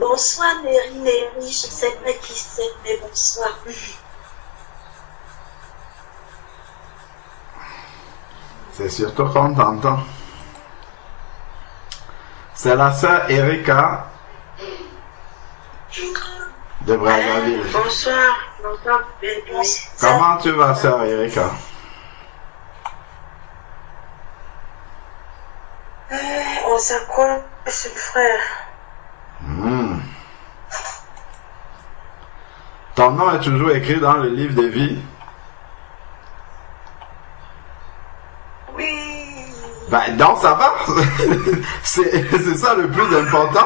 Bonsoir Néry, je ne sais pas qui c'est, mais bonsoir. C'est surtout qu'on t'entend. C'est la sœur Erika de Brazzaville. Bonsoir. Comment tu vas, sœur Erika? On s'accroche, frère. Ton nom est toujours écrit dans le livre de vie? Oui. Ben, donc ça va. C'est ça le plus important.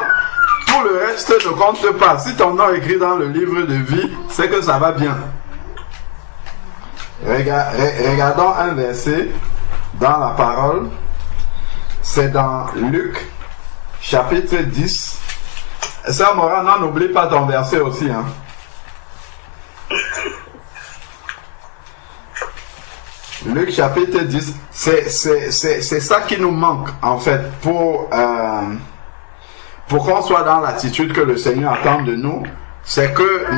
Tout le reste ne compte pas. Si ton nom est écrit dans le livre de vie, c'est que ça va bien. Regardons un verset dans la parole. C'est dans Luc, chapitre 10. Sœur Mora, n'oublie pas ton verset aussi. Hein. Luc, chapitre 10. C'est ça qui nous manque, en fait, pour qu'on soit dans l'attitude que le Seigneur attend de nous. C'est que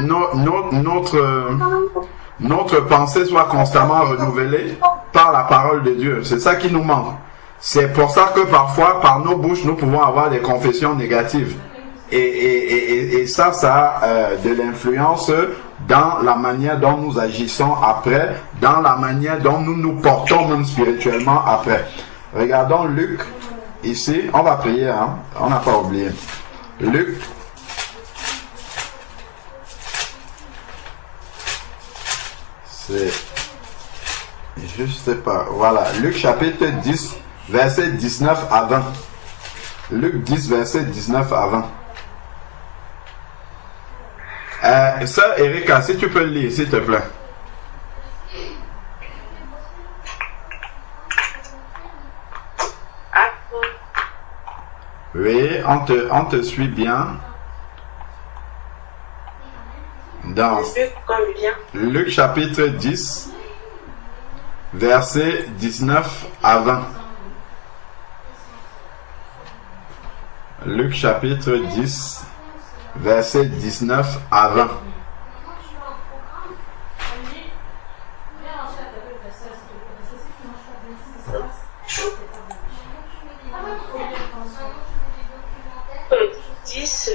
notre pensée soit constamment renouvelée par la parole de Dieu. C'est ça qui nous manque. C'est pour ça que parfois, par nos bouches, nous pouvons avoir des confessions négatives. Et ça a de l'influence dans la manière dont nous agissons après, dans la manière dont nous nous portons même spirituellement après. Regardons Luc, ici, on va prier, hein? On n'a pas oublié. Luc, c'est juste pas, voilà, Luc chapitre 10, verset 19 à 20. Luc 10, verset 19 à 20. Sœur Erika, si tu peux le lire, s'il te plaît. Oui, on te suit bien. Dans Luc chapitre 10, verset 19 à 20. Luc chapitre 10, verset 19 à 20.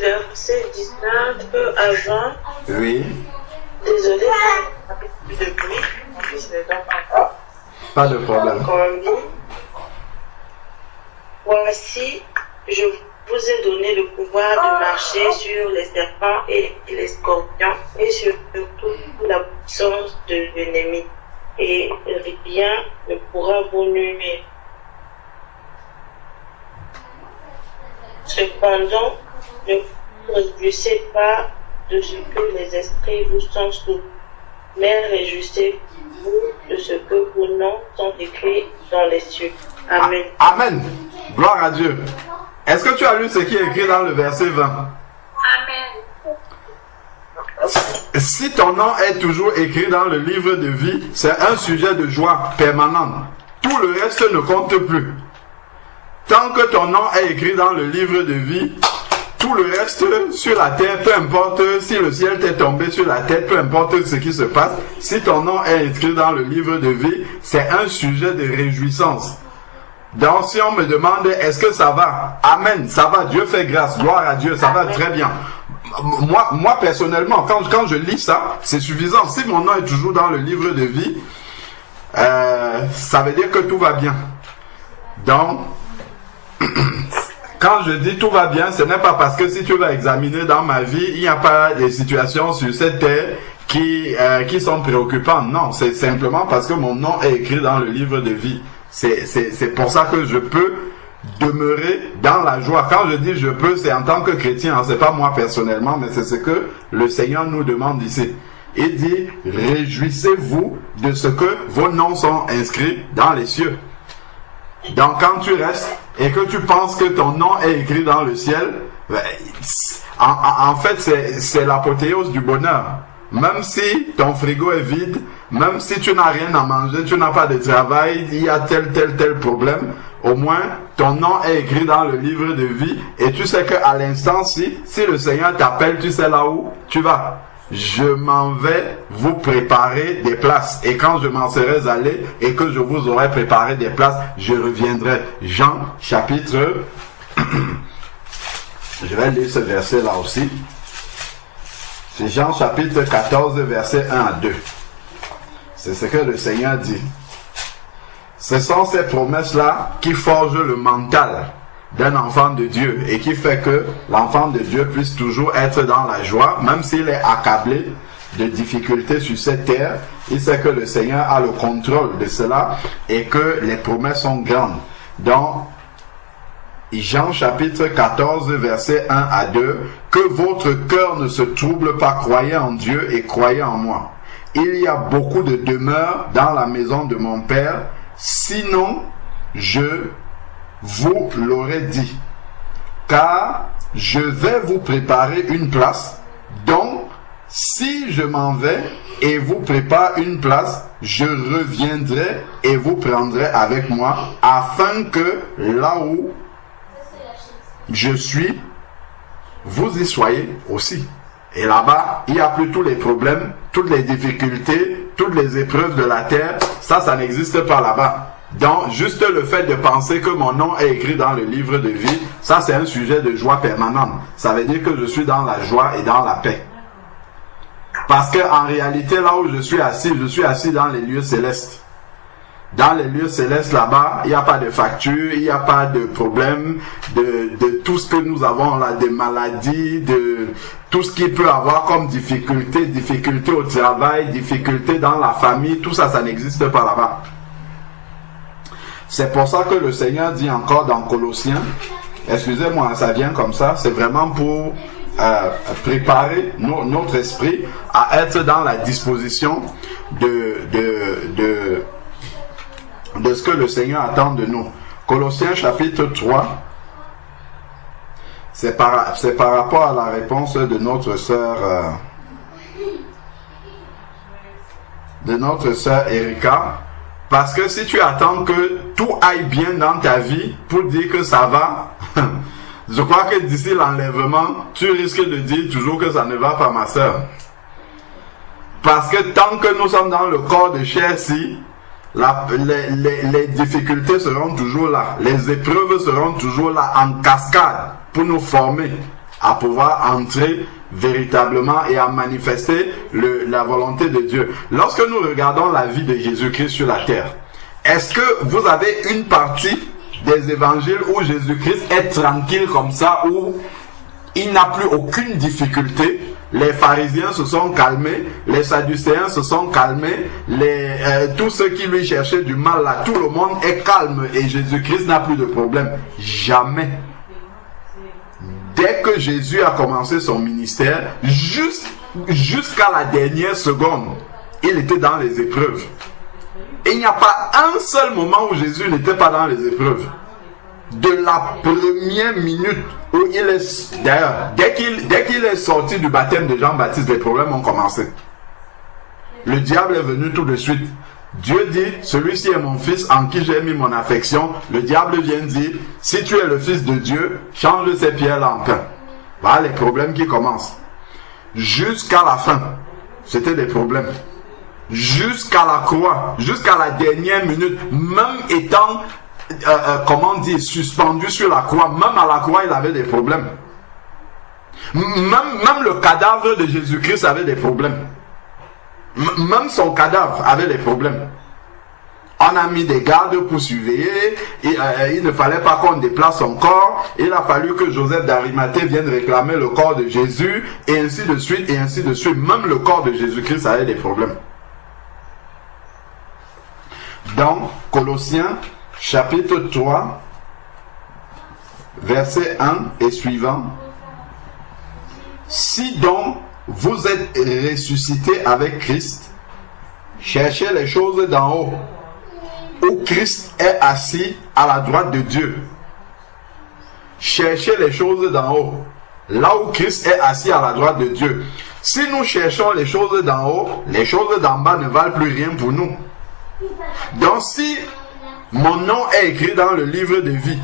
Verset 19 à 20. Oui. Désolé, de bruit, je ne dors pas. Pas de problème. Voici, je vous ai donné le pouvoir de marcher sur les serpents et les scorpions et sur toute la puissance de l'ennemi. Et rien ne pourra vous nuire. Cependant, ne vous réjouissez pas de ce que les esprits vous sont soumis, mais réjouissez-vous de ce que vos noms sont écrits dans les cieux. Amen. Amen. Gloire à Dieu. Est-ce que tu as lu ce qui est écrit dans le verset 20? Amen. Si ton nom est toujours écrit dans le livre de vie, c'est un sujet de joie permanente. Tout le reste ne compte plus. Tant que ton nom est écrit dans le livre de vie, tout le reste sur la terre, peu importe si le ciel t'est tombé sur la tête, peu importe ce qui se passe, si ton nom est écrit dans le livre de vie, c'est un sujet de réjouissance. Donc si on me demande est-ce que ça va, Amen, ça va, Dieu fait grâce, gloire à Dieu, ça va très bien. Moi personnellement, quand je lis ça, c'est suffisant. Si mon nom est toujours dans le livre de vie, ça veut dire que tout va bien. Donc, quand je dis tout va bien, ce n'est pas parce que si tu vas examiner dans ma vie, il n'y a pas des situations sur cette terre qui sont préoccupantes. Non, c'est simplement parce que mon nom est écrit dans le livre de vie. C'est pour ça que je peux demeurer dans la joie. Quand je dis je peux, c'est en tant que chrétien, hein, c'est pas moi personnellement, mais c'est ce que le Seigneur nous demande ici. Il dit, réjouissez-vous de ce que vos noms sont inscrits dans les cieux. Donc quand tu restes et que tu penses que ton nom est écrit dans le ciel, en fait c'est l'apothéose du bonheur. Même si ton frigo est vide, même si tu n'as rien à manger, tu n'as pas de travail, il y a tel problème, au moins ton nom est écrit dans le livre de vie et tu sais qu'à l'instant, si le Seigneur t'appelle, tu sais là où tu vas. Je m'en vais vous préparer des places. Et quand je m'en serai allé et que je vous aurai préparé des places, je reviendrai. Jean chapitre... je vais lire ce verset là aussi. C'est Jean chapitre 14, verset 1 à 2. C'est ce que le Seigneur dit. Ce sont ces promesses-là qui forgent le mental d'un enfant de Dieu et qui fait que l'enfant de Dieu puisse toujours être dans la joie, même s'il est accablé de difficultés sur cette terre. Il sait que le Seigneur a le contrôle de cela et que les promesses sont grandes. Donc, Jean chapitre 14, verset 1 à 2, que votre cœur ne se trouble pas, croyez en Dieu et croyez en moi. Il y a beaucoup de demeures dans la maison de mon Père, sinon je vous l'aurais dit. Car je vais vous préparer une place, donc si je m'en vais et vous prépare une place, je reviendrai et vous prendrai avec moi, afin que là où je suis, vous y soyez aussi. Et là-bas, il n'y a plus tous les problèmes, toutes les difficultés, toutes les épreuves de la terre. Ça n'existe pas là-bas. Donc, juste le fait de penser que mon nom est écrit dans le livre de vie, ça c'est un sujet de joie permanente. Ça veut dire que je suis dans la joie et dans la paix. Parce qu'en réalité, là où je suis assis dans les lieux célestes. Dans les lieux célestes là-bas, il n'y a pas de facture, il n'y a pas de problème de tout ce que nous avons là, des maladies, de tout ce qui peut avoir comme difficulté au travail, difficulté dans la famille, tout ça, ça n'existe pas là-bas. C'est pour ça que le Seigneur dit encore dans Colossiens, excusez-moi, ça vient comme ça, c'est vraiment pour préparer notre esprit à être dans la disposition de ce que le Seigneur attend de nous. Colossiens chapitre 3, c'est par rapport à la réponse de notre sœur Erika. Parce que si tu attends que tout aille bien dans ta vie pour dire que ça va, je crois que d'ici l'enlèvement, tu risques de dire toujours que ça ne va pas, ma sœur. Parce que tant que nous sommes dans le corps de chair-ci, les difficultés seront toujours là, les épreuves seront toujours là en cascade pour nous former à pouvoir entrer véritablement et à manifester la volonté de Dieu. Lorsque nous regardons la vie de Jésus-Christ sur la terre, est-ce que vous avez une partie des évangiles où Jésus-Christ est tranquille comme ça, où il n'a plus aucune difficulté? Les pharisiens se sont calmés, les sadducéens se sont calmés, tous ceux qui lui cherchaient du mal là, tout le monde est calme et Jésus-Christ n'a plus de problème. Jamais. Dès que Jésus a commencé son ministère, jusqu'à la dernière seconde, il était dans les épreuves. Et il n'y a pas un seul moment où Jésus n'était pas dans les épreuves. De la première minute où il est... D'ailleurs, dès qu'il est sorti du baptême de Jean-Baptiste, les problèmes ont commencé. Le diable est venu tout de suite. Dieu dit, celui-ci est mon fils en qui j'ai mis mon affection. Le diable vient dire, si tu es le fils de Dieu, change ces pierres-là en pain. Voilà les problèmes qui commencent. Jusqu'à la fin, c'était des problèmes. Jusqu'à la croix, jusqu'à la dernière minute, même étant, suspendu sur la croix, même à la croix, il avait des problèmes. Même le cadavre de Jésus-Christ avait des problèmes. Même son cadavre avait des problèmes. On a mis des gardes pour surveiller. Il ne fallait pas qu'on déplace son corps. Il a fallu que Joseph d'Arimathée vienne réclamer le corps de Jésus. Et ainsi de suite, et ainsi de suite. Même le corps de Jésus-Christ avait des problèmes. Donc, Colossiens, chapitre 3, verset 1 et suivant. Si donc vous êtes ressuscités avec Christ, cherchez les choses d'en haut, où Christ est assis à la droite de Dieu. Cherchez les choses d'en haut, là où Christ est assis à la droite de Dieu. Si nous cherchons les choses d'en haut, les choses d'en bas ne valent plus rien pour nous. Donc si Mon nom est écrit dans le livre de vie.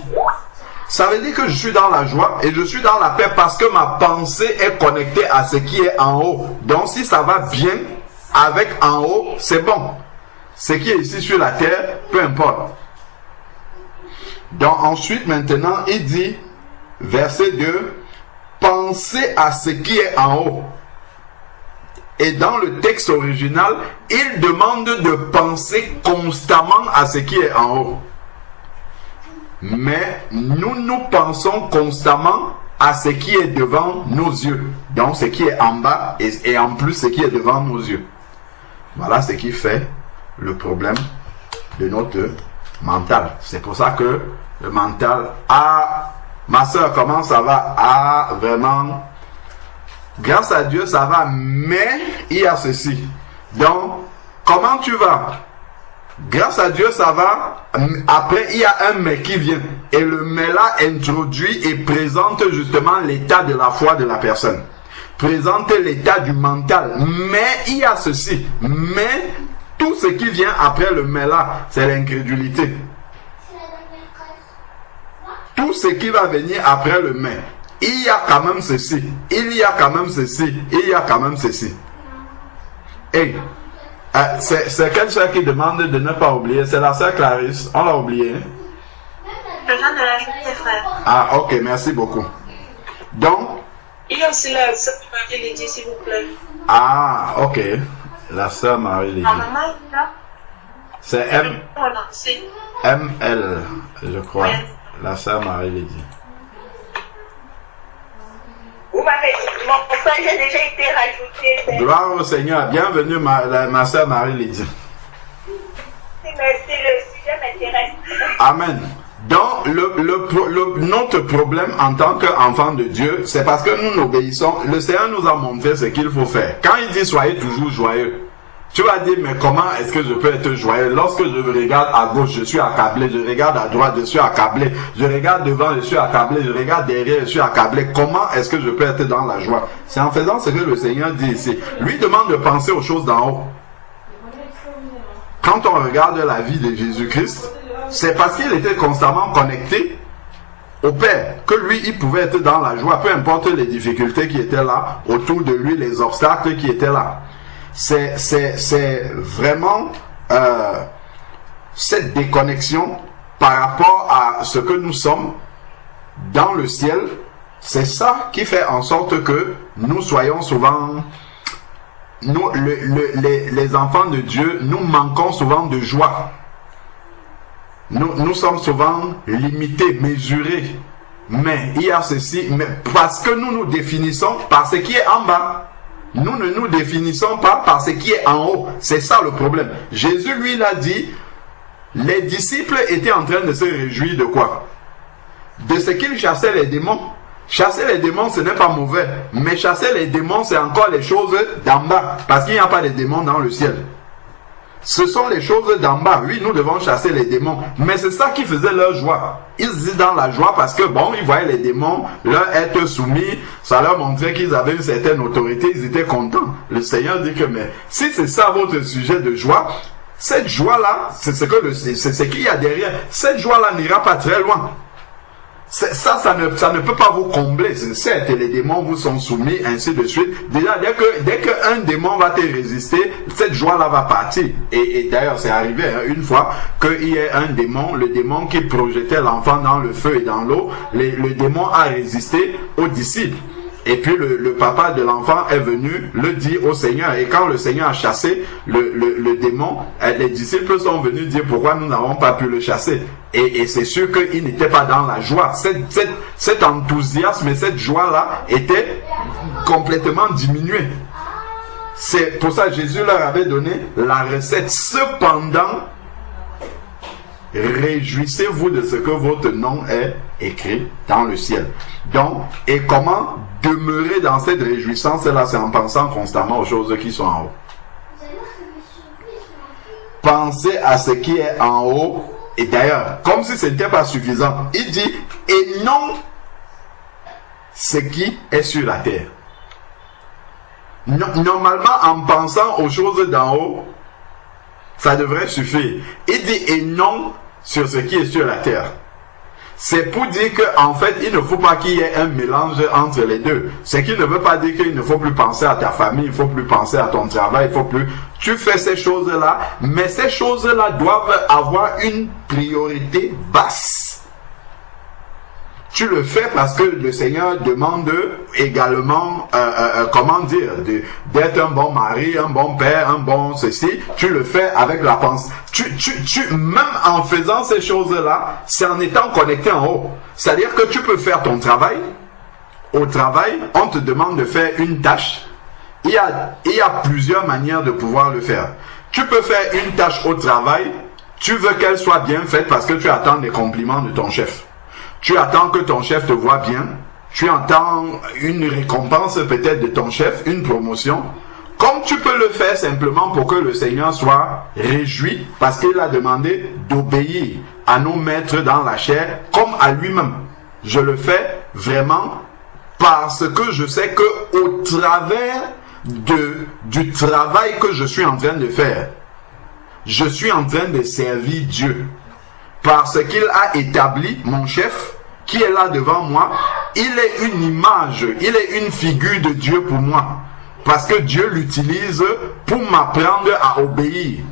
Ça veut dire que je suis dans la joie et je suis dans la paix parce que ma pensée est connectée à ce qui est en haut. Donc si ça va bien avec en haut, c'est bon. Ce qui est ici sur la terre, peu importe. Donc ensuite, maintenant, il dit, verset 2, pensez à ce qui est en haut. Et dans le texte original, il demande de penser constamment à ce qui est en haut. Mais nous pensons constamment à ce qui est devant nos yeux. Donc ce qui est en bas et en plus ce qui est devant nos yeux. Voilà ce qui fait le problème de notre mental. C'est pour ça que le mental, ah, ma soeur, comment ça va? Ah, vraiment, grâce à Dieu, ça va, mais il y a ceci. Donc, comment tu vas? Grâce à Dieu, ça va. Après, il y a un mais qui vient. Et le mais là introduit et présente justement l'état de la foi de la personne. Présente l'état du mental. Mais il y a ceci. Mais tout ce qui vient après le mais là, c'est l'incrédulité. Tout ce qui va venir après le mais. Il y a quand même ceci. Il y a quand même ceci. Il y a quand même ceci. Et c'est quelle soeur qui demande de ne pas oublier? C'est la soeur Clarisse. On l'a oublié. Je viens de l'ajouter, frère. Ah, ok, merci beaucoup. Donc, il y a aussi la soeur Marie-Lydie, s'il vous plaît. Ah, ok. La soeur Marie-Lydie. Ma maman est là. C'est ML, je crois. Oui. La soeur Marie-Lydie. Vous m'avez dit, mon frère, j'ai déjà été rajouté. Mais... Gloire au Seigneur. Bienvenue, ma soeur Marie-Lydie. Merci, le sujet m'intéresse. Amen. Donc, notre problème en tant qu'enfant de Dieu, c'est parce que nous n'obéissons. Le Seigneur nous a montré ce qu'il faut faire. Quand il dit soyez toujours joyeux, tu vas dire, mais comment est-ce que je peux être joyeux? Lorsque je regarde à gauche, je suis accablé. Je regarde à droite, je suis accablé. Je regarde devant, je suis accablé. Je regarde derrière, je suis accablé. Comment est-ce que je peux être dans la joie? C'est en faisant ce que le Seigneur dit ici. Lui demande de penser aux choses d'en haut. Quand on regarde la vie de Jésus-Christ, c'est parce qu'il était constamment connecté au Père que lui, il pouvait être dans la joie, peu importe les difficultés qui étaient là, autour de lui, les obstacles qui étaient là. C'est vraiment cette déconnexion par rapport à ce que nous sommes dans le ciel. C'est ça qui fait en sorte que nous soyons souvent, nous, les enfants de Dieu, nous manquons souvent de joie. Nous sommes souvent limités, mesurés. Mais il y a ceci, mais parce que nous nous définissons par ce qui est en bas. Nous ne nous définissons pas par ce qui est en haut. C'est ça le problème. Jésus, lui, l'a dit, les disciples étaient en train de se réjouir de quoi? De ce qu'ils chassaient les démons. Chasser les démons, ce n'est pas mauvais. Mais chasser les démons, c'est encore les choses d'en bas. Parce qu'il n'y a pas de démons dans le ciel. Ce sont les choses d'en bas. Oui, nous devons chasser les démons. Mais c'est ça qui faisait leur joie. Ils étaient dans la joie parce que, bon, ils voyaient les démons leur être soumis. Ça leur montrait qu'ils avaient une certaine autorité. Ils étaient contents. Le Seigneur dit que, mais si c'est ça votre sujet de joie, cette joie-là, c'est ce qu'il y a derrière. Cette joie-là n'ira pas très loin. Ça ne peut pas vous combler. Certes, les démons vous sont soumis, ainsi de suite. Déjà, dès qu'un démon va te résister, cette joie-là va partir. Et d'ailleurs, c'est arrivé une fois qu'il y ait un démon, le démon qui projetait l'enfant dans le feu et dans l'eau, le démon a résisté aux disciples. Et puis le papa de l'enfant est venu le dire au Seigneur. Et quand le Seigneur a chassé le démon, les disciples sont venus dire pourquoi nous n'avons pas pu le chasser. Et c'est sûr qu'ils n'étaient pas dans la joie. Cet enthousiasme et cette joie-là était complètement diminuée. C'est pour ça que Jésus leur avait donné la recette. Cependant, réjouissez-vous de ce que votre nom est écrit dans le ciel. Donc, et comment demeurer dans cette réjouissance-là, c'est en pensant constamment aux choses qui sont en haut. Pensez à ce qui est en haut. Et d'ailleurs, comme si ce n'était pas suffisant, il dit, et non ce qui est sur la terre. Normalement, en pensant aux choses d'en haut, ça devrait suffire. Il dit, et non sur ce qui est sur la terre. C'est pour dire qu'en fait, il ne faut pas qu'il y ait un mélange entre les deux. Ce qui ne veut pas dire qu'il ne faut plus penser à ta famille, il ne faut plus penser à ton travail, il faut plus... Tu fais ces choses-là, mais ces choses-là doivent avoir une priorité basse. Tu le fais parce que le Seigneur demande également, comment dire, d'être un bon mari, un bon père, un bon ceci. Tu le fais avec la pensée. Même en faisant ces choses-là, c'est en étant connecté en haut. C'est-à-dire que tu peux faire ton travail. Au travail, on te demande de faire une tâche. Il y a plusieurs manières de pouvoir le faire. Tu peux faire une tâche au travail. Tu veux qu'elle soit bien faite parce que tu attends des compliments de ton chef. Tu attends que ton chef te voit bien. Tu attends une récompense peut-être de ton chef, une promotion. Comme tu peux le faire simplement pour que le Seigneur soit réjoui parce qu'il a demandé d'obéir à nos maîtres dans la chair comme à lui-même. Je le fais vraiment parce que je sais que au travers du travail que je suis en train de faire, je suis en train de servir Dieu. Parce qu'il a établi mon chef, qui est là devant moi, il est une image, il est une figure de Dieu pour moi. Parce que Dieu l'utilise pour m'apprendre à obéir,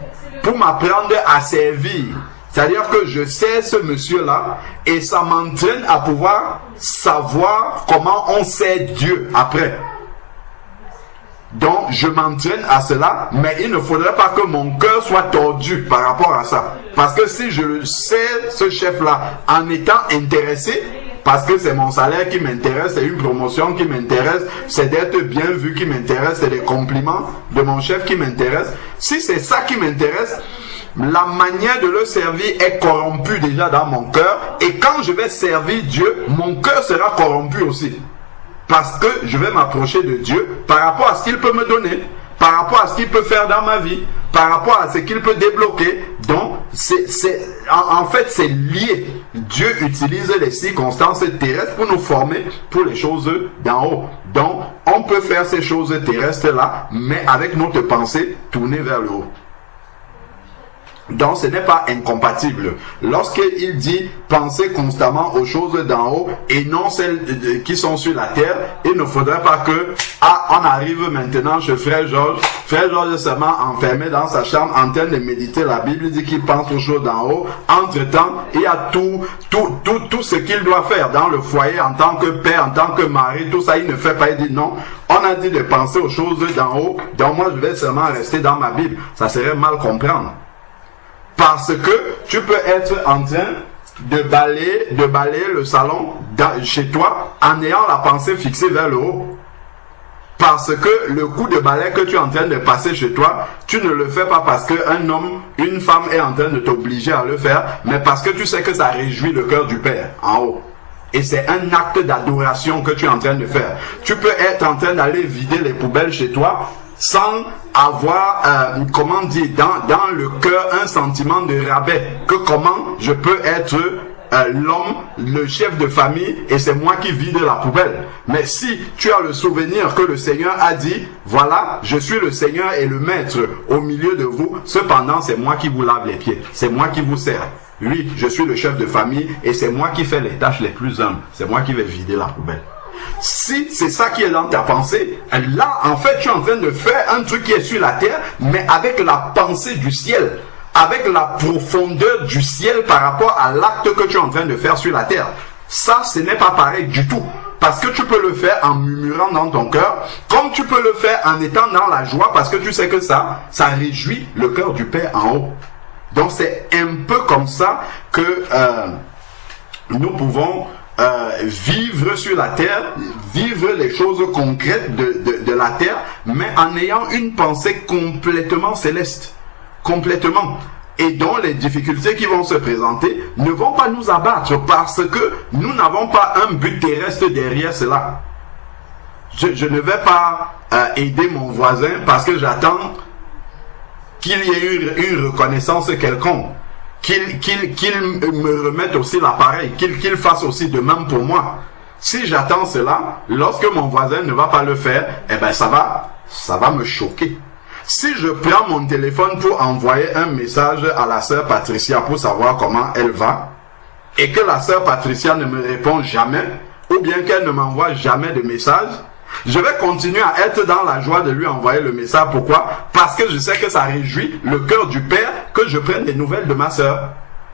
pour m'apprendre à servir. C'est-à-dire que je sais ce monsieur-là et ça m'entraîne à pouvoir savoir comment on sert Dieu après. Donc, je m'entraîne à cela, mais il ne faudrait pas que mon cœur soit tordu par rapport à ça. Parce que si je sais ce chef-là en étant intéressé, parce que c'est mon salaire qui m'intéresse, c'est une promotion qui m'intéresse, c'est d'être bien vu qui m'intéresse, c'est des compliments de mon chef qui m'intéresse. Si c'est ça qui m'intéresse, la manière de le servir est corrompue déjà dans mon cœur. Et quand je vais servir Dieu, mon cœur sera corrompu aussi. Parce que je vais m'approcher de Dieu par rapport à ce qu'il peut me donner, par rapport à ce qu'il peut faire dans ma vie, par rapport à ce qu'il peut débloquer. Donc, en fait, c'est lié. Dieu utilise les circonstances terrestres pour nous former pour les choses d'en haut. Donc, on peut faire ces choses terrestres-là, mais avec notre pensée tournée vers le haut. Donc ce n'est pas incompatible. Lorsqu'il dit penser constamment aux choses d'en haut et non celles qui sont sur la terre, il ne faudrait pas que on arrive maintenant chez Frère Georges. Frère Georges est seulement enfermé dans sa chambre en train de méditer la Bible. Il dit qu'il pense aux choses d'en haut. Entre-temps, il y a tout ce qu'il doit faire dans le foyer en tant que père, en tant que mari. Tout ça, il ne fait pas. Il dit non. On a dit de penser aux choses d'en haut. Donc moi, je vais seulement rester dans ma Bible. Ça serait mal comprendre. Parce que tu peux être en train de balayer le salon chez toi en ayant la pensée fixée vers le haut. Parce que le coup de balai que tu es en train de passer chez toi, tu ne le fais pas parce qu'un homme, une femme est en train de t'obliger à le faire, mais parce que tu sais que ça réjouit le cœur du Père en haut. Et c'est un acte d'adoration que tu es en train de faire. Tu peux être en train d'aller vider les poubelles chez toi sans avoir, comment dire, dans le cœur un sentiment de rabais, que comment je peux être l'homme, le chef de famille, et c'est moi qui vide la poubelle. Mais si tu as le souvenir que le Seigneur a dit, voilà, je suis le Seigneur et le Maître au milieu de vous, cependant c'est moi qui vous lave les pieds, c'est moi qui vous sers. Oui, je suis le chef de famille et c'est moi qui fais les tâches les plus humbles, c'est moi qui vais vider la poubelle. Si c'est ça qui est dans ta pensée, là, en fait, tu es en train de faire un truc qui est sur la terre, mais avec la pensée du ciel, avec la profondeur du ciel par rapport à l'acte que tu es en train de faire sur la terre. Ça, ce n'est pas pareil du tout. Parce que tu peux le faire en murmurant dans ton cœur, comme tu peux le faire en étant dans la joie, parce que tu sais que ça réjouit le cœur du Père en haut. Donc, c'est un peu comme ça que nous pouvons vivre sur la terre, vivre les choses concrètes de la terre, mais en ayant une pensée complètement céleste, complètement. Et dont les difficultés qui vont se présenter ne vont pas nous abattre parce que nous n'avons pas un but terrestre derrière cela. Je ne vais pas aider mon voisin parce que j'attends qu'il y ait une reconnaissance quelconque. Qu'il me remette aussi l'appareil, qu'il fasse aussi de même pour moi. Si j'attends cela, lorsque mon voisin ne va pas le faire, eh ben ça va me choquer. Si je prends mon téléphone pour envoyer un message à la sœur Patricia pour savoir comment elle va, et que la sœur Patricia ne me répond jamais, ou bien qu'elle ne m'envoie jamais de message, je vais continuer à être dans la joie de lui envoyer le message. Pourquoi? Parce que je sais que ça réjouit le cœur du Père que je prenne des nouvelles de ma sœur.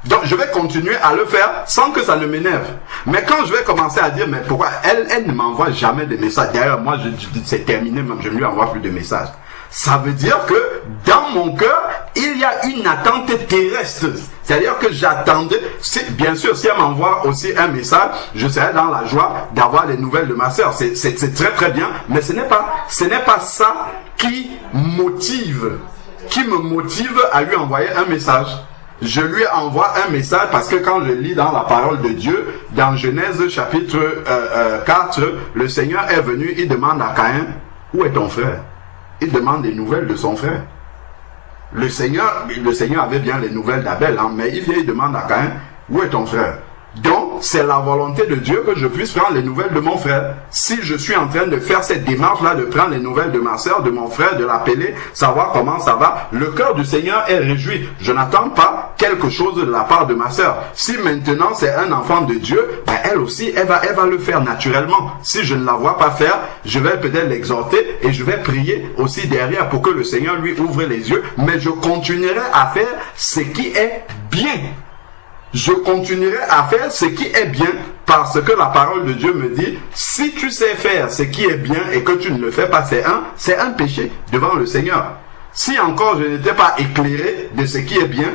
Donc je vais continuer à le faire sans que ça ne m'énerve. Mais quand je vais commencer à dire, mais pourquoi elle ne m'envoie jamais de messages, d'ailleurs moi je dis c'est terminé, même je ne lui envoie plus de messages. Ça veut dire que dans mon cœur, il y a une attente terrestre. C'est-à-dire que j'attendais, bien sûr, si elle m'envoie aussi un message, je serai dans la joie d'avoir les nouvelles de ma sœur. C'est très très bien, mais ce n'est pas ça qui me motive à lui envoyer un message. Je lui envoie un message parce que quand je lis dans la parole de Dieu, dans Genèse chapitre 4, le Seigneur est venu, il demande à Caïn, où est ton frère? Il demande des nouvelles de son frère. Le Seigneur avait bien les nouvelles d'Abel, hein, mais il vient et demande à Caïn, où est ton frère? Donc, c'est la volonté de Dieu que je puisse prendre les nouvelles de mon frère. Si je suis en train de faire cette démarche-là, de prendre les nouvelles de ma soeur, de mon frère, de l'appeler, savoir comment ça va, le cœur du Seigneur est réjoui. Je n'attends pas quelque chose de la part de ma soeur. Si maintenant c'est un enfant de Dieu, ben elle aussi, elle va le faire naturellement. Si je ne la vois pas faire, je vais peut-être l'exhorter et je vais prier aussi derrière pour que le Seigneur lui ouvre les yeux. Mais je continuerai à faire ce qui est bien. Je continuerai à faire ce qui est bien parce que la parole de Dieu me dit, si tu sais faire ce qui est bien et que tu ne le fais pas, c'est un péché devant le Seigneur. Si encore je n'étais pas éclairé de ce qui est bien,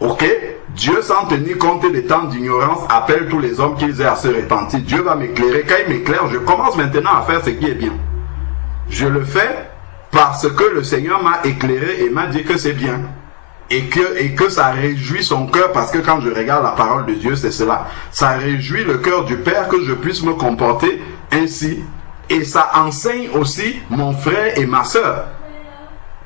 ok, Dieu sans tenir compte des temps d'ignorance appelle tous les hommes qu'ils aient à se repentir. Dieu va m'éclairer. Quand il m'éclaire, je commence maintenant à faire ce qui est bien. Je le fais parce que le Seigneur m'a éclairé et m'a dit que c'est bien. Et que ça réjouit son cœur, parce que quand je regarde la parole de Dieu, c'est cela. Ça réjouit le cœur du Père que je puisse me comporter ainsi. Et ça enseigne aussi mon frère et ma sœur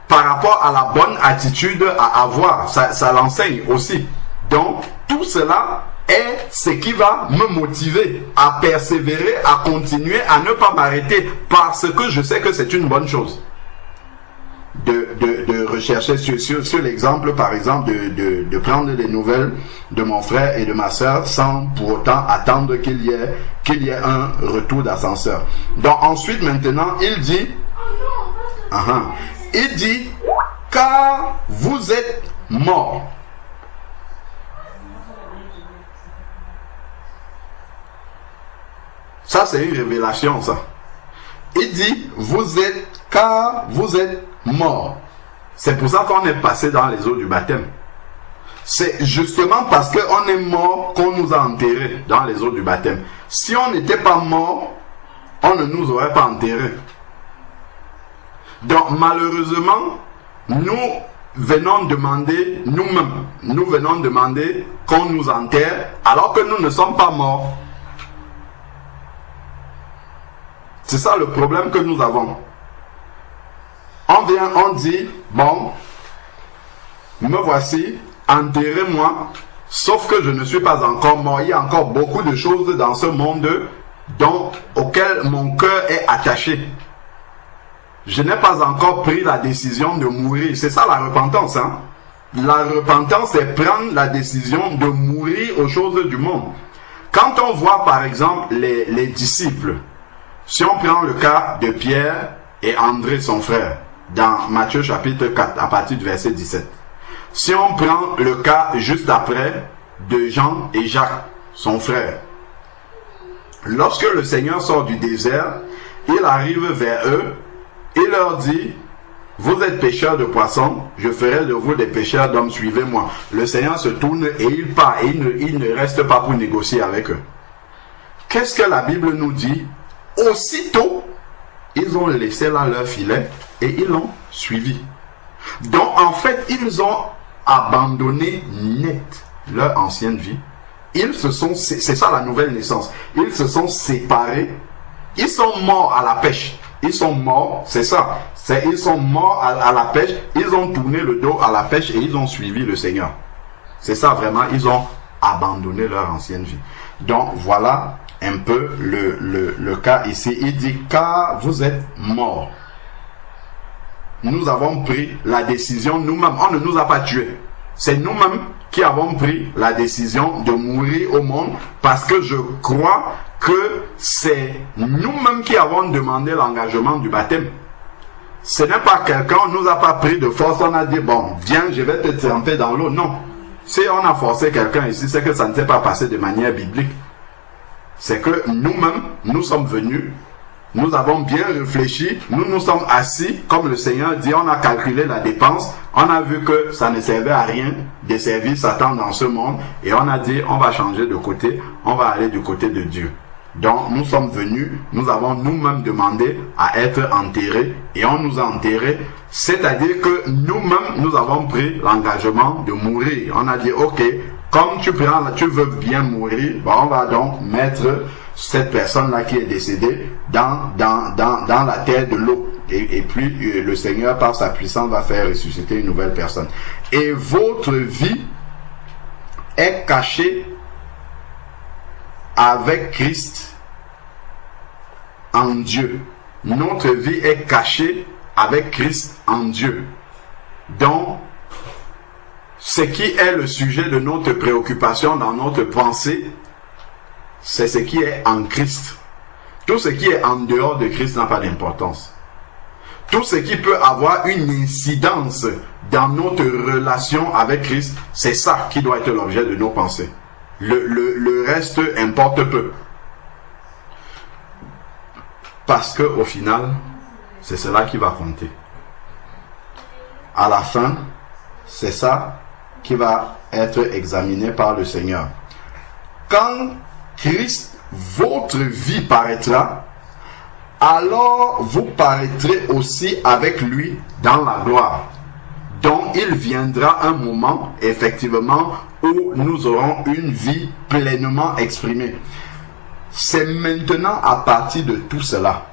par rapport à la bonne attitude à avoir. Ça l'enseigne aussi. Donc, tout cela est ce qui va me motiver à persévérer, à continuer, à ne pas m'arrêter, parce que je sais que c'est une bonne chose. De rechercher sur l'exemple, par exemple, de prendre des nouvelles de mon frère et de ma soeur sans pour autant attendre qu'il y ait un retour d'ascenseur. Donc ensuite, maintenant, il dit, car vous êtes morts. Ça, c'est une révélation, ça. Il dit, car vous êtes morts. C'est pour ça qu'on est passé dans les eaux du baptême. C'est justement parce qu'on est mort qu'on nous a enterrés dans les eaux du baptême. Si on n'était pas mort, on ne nous aurait pas enterrés. Donc malheureusement, nous venons demander qu'on nous enterre alors que nous ne sommes pas morts. C'est ça le problème que nous avons. On dit, bon, me voici, enterrez-moi, sauf que je ne suis pas encore mort. Il y a encore beaucoup de choses dans ce monde auxquelles mon cœur est attaché. Je n'ai pas encore pris la décision de mourir. C'est ça la repentance, hein? La repentance, c'est prendre la décision de mourir aux choses du monde. Quand on voit par exemple les disciples, si on prend le cas de Pierre et André, son frère, dans Matthieu chapitre 4, à partir du verset 17. Si on prend le cas juste après de Jean et Jacques, son frère. Lorsque le Seigneur sort du désert, il arrive vers eux, il leur dit, vous êtes pêcheurs de poissons, je ferai de vous des pêcheurs d'hommes, suivez-moi. Le Seigneur se tourne et il part, et il ne reste pas pour négocier avec eux. Qu'est-ce que la Bible nous dit? Aussitôt, ils ont laissé là leur filet et ils l'ont suivi. Donc en fait, ils ont abandonné net leur ancienne vie. C'est ça la nouvelle naissance. Ils se sont séparés. Ils sont morts à la pêche. Ils sont morts, c'est ça. Ils sont morts à la pêche. Ils ont tourné le dos à la pêche et ils ont suivi le Seigneur. C'est ça vraiment. Ils ont abandonné leur ancienne vie. Donc voilà un peu le cas ici. Il dit, car vous êtes morts. nous avons pris la décision nous-mêmes. On ne nous a pas tués. C'est nous-mêmes qui avons pris la décision de mourir au monde parce que je crois que c'est nous-mêmes qui avons demandé l'engagement du baptême. Ce n'est pas quelqu'un, on ne nous a pas pris de force, on a dit, bon, viens, je vais te tremper dans l'eau. Non. Si on a forcé quelqu'un ici, c'est que ça ne s'est pas passé de manière biblique. C'est que nous-mêmes, nous sommes venus, nous avons bien réfléchi, nous nous sommes assis, comme le Seigneur dit, on a calculé la dépense, on a vu que ça ne servait à rien de servir Satan dans ce monde, et on a dit, on va changer de côté, on va aller du côté de Dieu. Donc nous sommes venus, nous avons nous-mêmes demandé à être enterrés, et on nous a enterrés, c'est-à-dire que nous-mêmes, nous avons pris l'engagement de mourir. On a dit, ok, comme tu veux bien mourir, bon, on va donc mettre cette personne-là qui est décédée dans la terre de l'eau. Et puis le Seigneur, par sa puissance, va faire ressusciter une nouvelle personne. Et votre vie est cachée avec Christ en Dieu. Notre vie est cachée avec Christ en Dieu. Donc, ce qui est le sujet de notre préoccupation dans notre pensée, c'est ce qui est en Christ. Tout ce qui est en dehors de Christ n'a pas d'importance. Tout ce qui peut avoir une incidence dans notre relation avec Christ, c'est ça qui doit être l'objet de nos pensées. Le reste importe peu. Parce que au final, c'est cela qui va compter. À la fin, c'est ça qui va être examiné par le Seigneur. Quand Christ, votre vie paraîtra, alors vous paraîtrez aussi avec lui dans la gloire. Donc il viendra un moment, effectivement, où nous aurons une vie pleinement exprimée. C'est maintenant à partir de tout cela,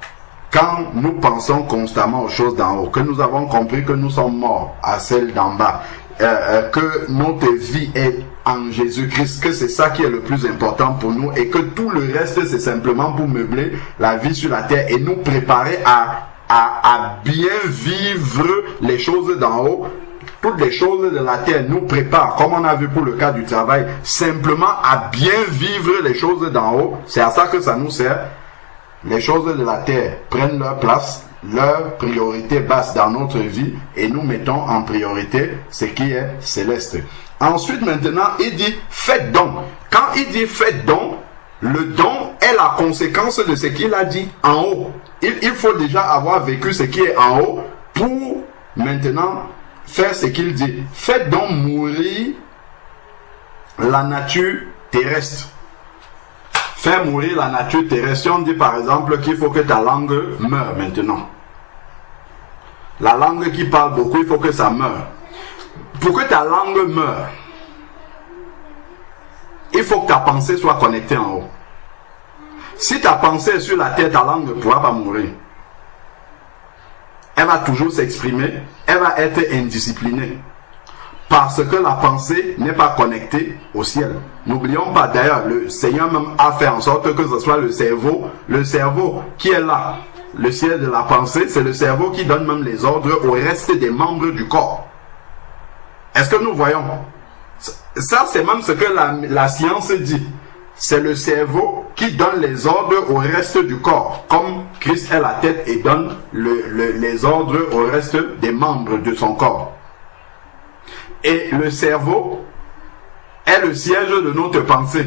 quand nous pensons constamment aux choses d'en haut, que nous avons compris que nous sommes morts à celles d'en bas, que notre vie est en Jésus-Christ, que c'est ça qui est le plus important pour nous et que tout le reste c'est simplement pour meubler la vie sur la terre et nous préparer à bien vivre les choses d'en haut. Toutes les choses de la terre nous préparent, comme on a vu pour le cas du travail, simplement à bien vivre les choses d'en haut. C'est à ça que ça nous sert. Les choses de la terre prennent leur place, leur priorité basse dans notre vie et nous mettons en priorité ce qui est céleste. Ensuite, maintenant, il dit faites donc. Quand il dit faites donc, le don est la conséquence de ce qu'il a dit en haut. Il faut déjà avoir vécu ce qui est en haut pour maintenant faire ce qu'il dit. Faites donc mourir la nature terrestre. Faire mourir la nature terrestre. Si on dit par exemple qu'il faut que ta langue meure maintenant. La langue qui parle beaucoup, il faut que ça meure. Pour que ta langue meure, il faut que ta pensée soit connectée en haut. Si ta pensée est sur la terre, ta langue ne pourra pas mourir. Elle va toujours s'exprimer, elle va être indisciplinée. Parce que la pensée n'est pas connectée au ciel. N'oublions pas, d'ailleurs, le Seigneur même a fait en sorte que ce soit le cerveau qui est là. Le ciel de la pensée, c'est le cerveau qui donne même les ordres au reste des membres du corps. Est-ce que nous voyons? Ça, c'est même ce que la science dit. C'est le cerveau qui donne les ordres au reste du corps. Comme Christ est la tête et donne les ordres au reste des membres de son corps. Et le cerveau est le siège de notre pensée.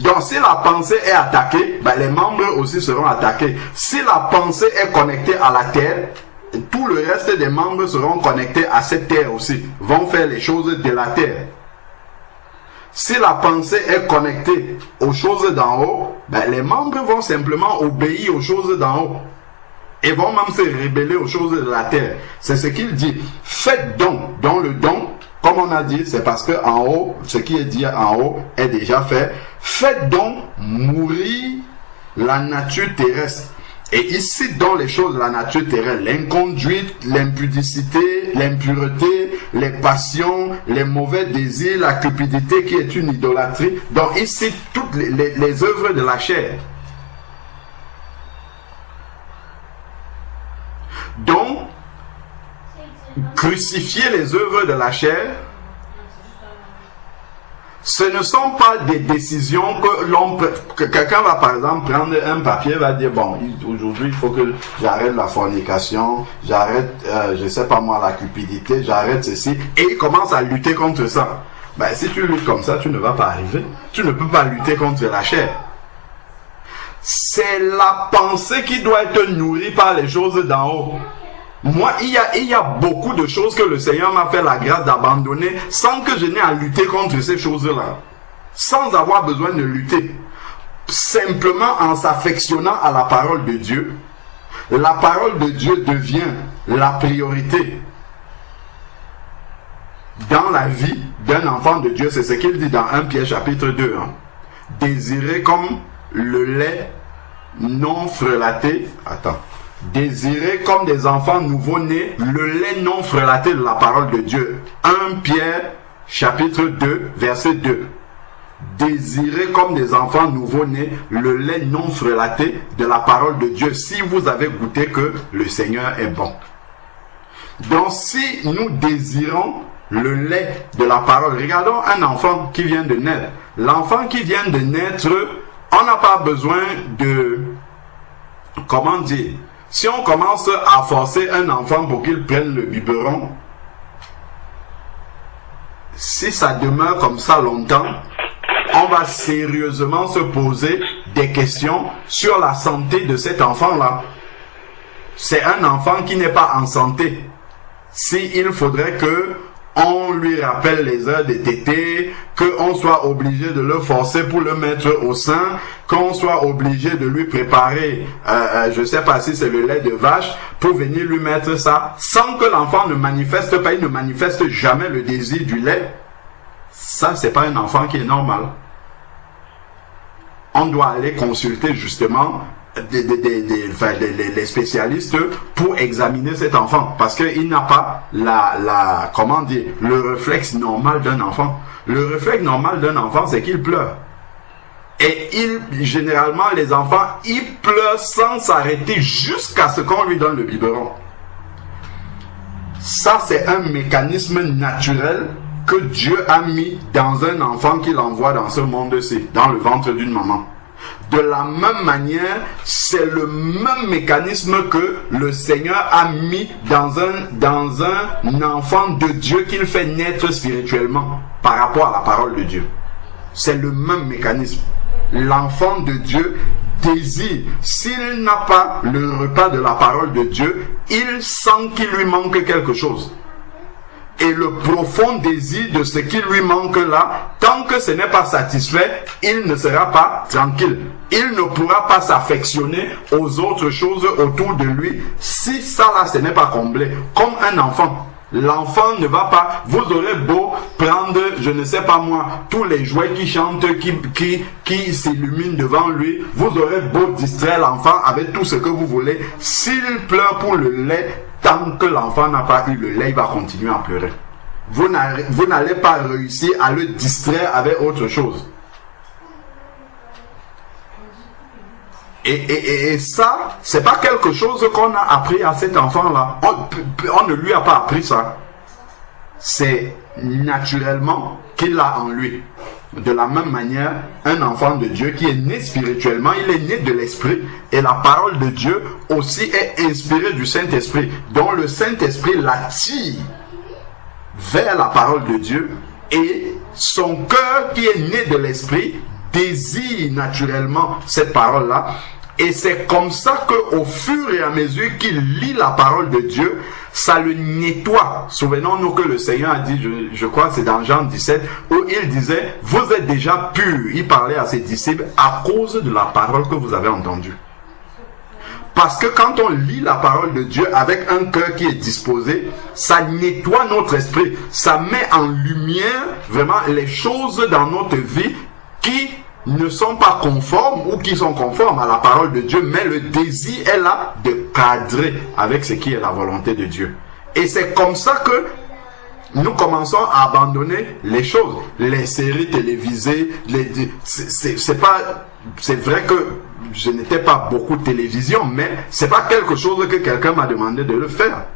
Donc si la pensée est attaquée, les membres aussi seront attaqués. Si la pensée est connectée à la terre, tout le reste des membres seront connectés à cette terre aussi, vont faire les choses de la terre. Si la pensée est connectée aux choses d'en haut, les membres vont simplement obéir aux choses d'en haut. Et vont même se rébeller aux choses de la terre. C'est ce qu'il dit. Faites donc. Dans le don, comme on a dit, c'est parce que en haut, ce qui est dit en haut est déjà fait. Faites donc mourir la nature terrestre. Et ici, dans les choses de la nature terrestre, l'inconduite, l'impudicité, l'impureté, les passions, les mauvais désirs, la cupidité qui est une idolâtrie. Donc ici, toutes les œuvres de la chair. Donc, crucifier les œuvres de la chair, ce ne sont pas des décisions que quelqu'un va par exemple prendre un papier, va dire bon, aujourd'hui il faut que j'arrête la fornication, j'arrête, je sais pas moi, la cupidité, j'arrête ceci, et il commence à lutter contre ça. Ben, si tu luttes comme ça, tu ne vas pas arriver. Tu ne peux pas lutter contre la chair. C'est la pensée qui doit être nourrie par les choses d'en haut. Moi, il y a beaucoup de choses que le Seigneur m'a fait la grâce d'abandonner sans que je n'ai à lutter contre ces choses-là. Sans avoir besoin de lutter. Simplement en s'affectionnant à la parole de Dieu. La parole de Dieu devient la priorité dans la vie d'un enfant de Dieu. C'est ce qu'il dit dans 1 Pierre chapitre 2. Désirez comme le lait non frelaté. Désirez comme des enfants nouveau-nés le lait non frelaté de la parole de Dieu. 1 Pierre chapitre 2 verset 2. Désirez comme des enfants nouveau-nés le lait non frelaté de la parole de Dieu, si vous avez goûté que le Seigneur est bon. Donc si nous désirons le lait de la parole, regardons un enfant qui vient de naître. L'enfant qui vient de naître, on n'a pas besoin de... Comment dire? Si on commence à forcer un enfant pour qu'il prenne le biberon, si ça demeure comme ça longtemps, on va sérieusement se poser des questions sur la santé de cet enfant-là. C'est un enfant qui n'est pas en santé. S'il faudrait que on lui rappelle les heures de tétée, qu'on soit obligé de le forcer pour le mettre au sein, qu'on soit obligé de lui préparer, je ne sais pas si c'est le lait de vache, pour venir lui mettre ça, sans que l'enfant ne manifeste pas, il ne manifeste jamais le désir du lait. Ça, c'est pas un enfant qui est normal. On doit aller consulter justement les spécialistes pour examiner cet enfant, parce qu'il n'a pas le réflexe normal d'un enfant. Le réflexe normal d'un enfant, c'est qu'il pleure. Et généralement, les enfants, ils pleurent sans s'arrêter jusqu'à ce qu'on lui donne le biberon. Ça, c'est un mécanisme naturel que Dieu a mis dans un enfant qu'il envoie dans ce monde-ci, dans le ventre d'une maman. De la même manière, c'est le même mécanisme que le Seigneur a mis dans un enfant de Dieu qu'il fait naître spirituellement par rapport à la parole de Dieu. C'est le même mécanisme. L'enfant de Dieu désire, s'il n'a pas le repas de la parole de Dieu, il sent qu'il lui manque quelque chose. Et le profond désir de ce qui lui manque là, tant que ce n'est pas satisfait, il ne sera pas tranquille. Il ne pourra pas s'affectionner aux autres choses autour de lui si ça là, ce n'est pas comblé. Comme un enfant. L'enfant ne va pas, vous aurez beau prendre, je ne sais pas moi, tous les jouets qui chantent, qui s'illuminent devant lui, vous aurez beau distraire l'enfant avec tout ce que vous voulez. S'il pleure pour le lait, tant que l'enfant n'a pas eu le lait, il va continuer à pleurer. Vous n'allez pas réussir à le distraire avec autre chose. Et ça, c'est pas quelque chose qu'on a appris à cet enfant-là. On ne lui a pas appris ça. C'est naturellement qu'il l'a en lui. De la même manière, un enfant de Dieu qui est né spirituellement, il est né de l'Esprit. Et la parole de Dieu aussi est inspirée du Saint-Esprit. Donc le Saint-Esprit l'attire vers la parole de Dieu. Et son cœur qui est né de l'Esprit désire naturellement cette parole-là. Et c'est comme ça qu'au fur et à mesure qu'il lit la parole de Dieu, ça le nettoie. Souvenons-nous que le Seigneur a dit, je crois que c'est dans Jean 17, où il disait, vous êtes déjà purs. Il parlait à ses disciples à cause de la parole que vous avez entendue. Parce que quand on lit la parole de Dieu avec un cœur qui est disposé, ça nettoie notre esprit. Ça met en lumière vraiment les choses dans notre vie qui ne sont pas conformes ou qui sont conformes à la parole de Dieu, mais le désir est là de cadrer avec ce qui est la volonté de Dieu. Et c'est comme ça que nous commençons à abandonner les choses, les séries télévisées, c'est vrai que je n'étais pas beaucoup télévision, mais c'est pas quelque chose que quelqu'un m'a demandé de le faire.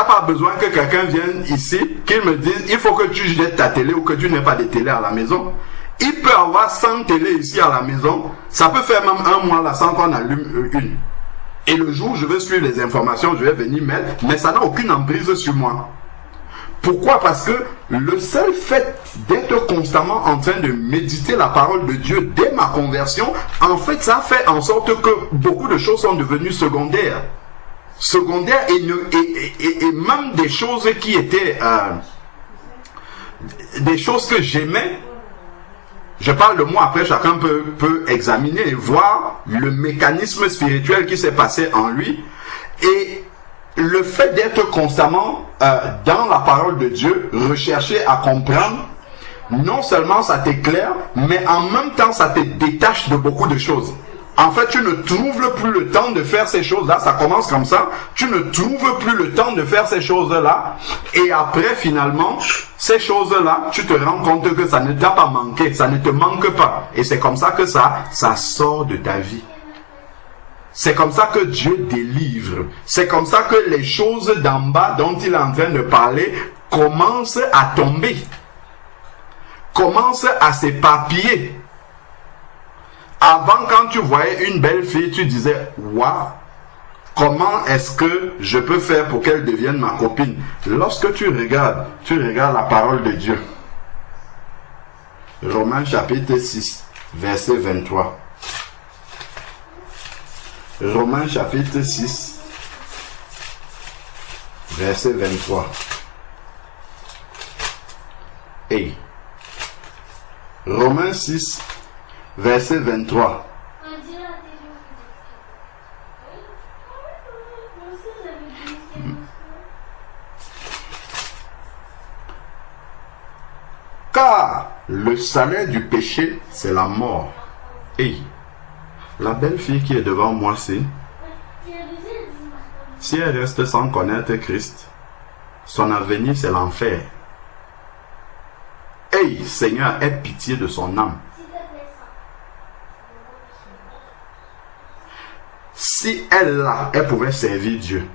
a pas besoin que quelqu'un vienne ici, qu'il me dise, il faut que tu jettes ta télé ou que tu n'aies pas de télé à la maison. Il peut avoir 100 télé ici à la maison, ça peut faire même un mois là sans qu'on allume une. Et le jour où je veux suivre les informations, je vais venir mettre, mais ça n'a aucune emprise sur moi. Pourquoi? Parce que le seul fait d'être constamment en train de méditer la parole de Dieu dès ma conversion, en fait, ça fait en sorte que beaucoup de choses sont devenues secondaires. Secondaires et même des choses qui étaient des choses que j'aimais. Je parle de moi, après chacun peut examiner et voir le mécanisme spirituel qui s'est passé en lui. Et le fait d'être constamment dans la parole de Dieu, rechercher à comprendre, non seulement ça t'éclaire, mais en même temps ça te détache de beaucoup de choses. En fait, tu ne trouves plus le temps de faire ces choses-là. Ça commence comme ça. Tu ne trouves plus le temps de faire ces choses-là. Et après, finalement, ces choses-là, tu te rends compte que ça ne t'a pas manqué. Ça ne te manque pas. Et c'est comme ça que ça sort de ta vie. C'est comme ça que Dieu délivre. C'est comme ça que les choses d'en bas dont il est en train de parler commencent à tomber. Commencent à s'éparpiller. Avant, quand tu voyais une belle fille, tu disais, waouh, comment est-ce que je peux faire pour qu'elle devienne ma copine? Lorsque tu regardes la parole de Dieu. Romains chapitre 6, verset 23. Romains chapitre 6, verset 23. Hey. Romains 6, verset 23. Car le salaire du péché, c'est la mort. Et la belle fille qui est devant moi, si elle reste sans connaître Christ, son avenir, c'est l'enfer. Hey, Seigneur, aie pitié de son âme. Si elle pouvait servir Dieu,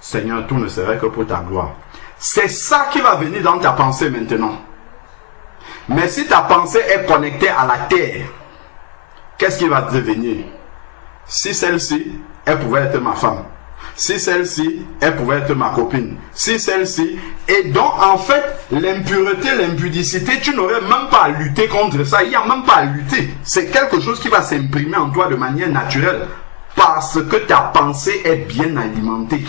Seigneur, tout ne serait que pour ta gloire. C'est ça qui va venir dans ta pensée maintenant. Mais si ta pensée est connectée à la terre, qu'est-ce qui va devenir? Si celle-ci, elle pouvait être ma femme. Si celle-ci, elle pouvait être ma copine. Si celle-ci... Et donc, en fait, l'impureté, l'impudicité, tu n'aurais même pas à lutter contre ça. Il n'y a même pas à lutter. C'est quelque chose qui va s'imprimer en toi de manière naturelle. Parce que ta pensée est bien alimentée.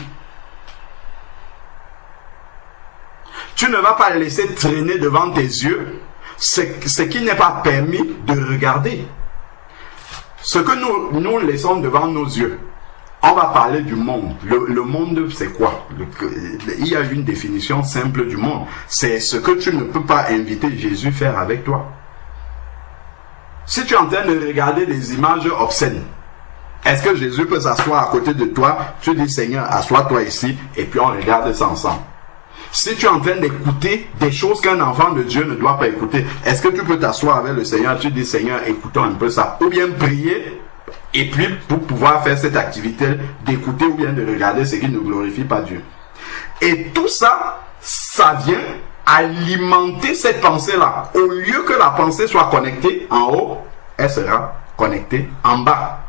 Tu ne vas pas laisser traîner devant tes yeux ce qui n'est pas permis de regarder. Ce que nous laissons devant nos yeux. On va parler du monde. Le monde, c'est quoi? Il y a une définition simple du monde. C'est ce que tu ne peux pas inviter Jésus faire avec toi. Si tu es en train de regarder des images obscènes, est-ce que Jésus peut s'asseoir à côté de toi? Tu dis, Seigneur, assois-toi ici, et puis on regarde ça ensemble. Si tu es en train d'écouter des choses qu'un enfant de Dieu ne doit pas écouter, est-ce que tu peux t'asseoir avec le Seigneur? Tu dis, Seigneur, écoutons un peu ça. Ou bien prier. Et puis, pour pouvoir faire cette activité d'écouter ou bien de regarder ce qui ne glorifie pas Dieu. Et tout ça, ça vient alimenter cette pensée-là. Au lieu que la pensée soit connectée en haut, elle sera connectée en bas.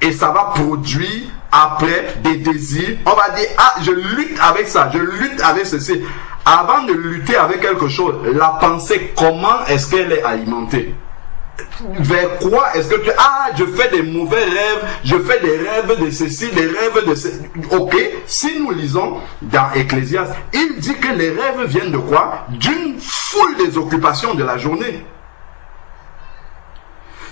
Et ça va produire après des désirs. On va dire, ah, je lutte avec ça, je lutte avec ceci. Avant de lutter avec quelque chose, la pensée, comment est-ce qu'elle est alimentée? Vers quoi est-ce que tu... Ah, je fais des mauvais rêves, je fais des rêves de ceci, des rêves de ceci. Ok, si nous lisons dans Ecclésiaste, il dit que les rêves viennent de quoi? D'une foule des occupations de la journée.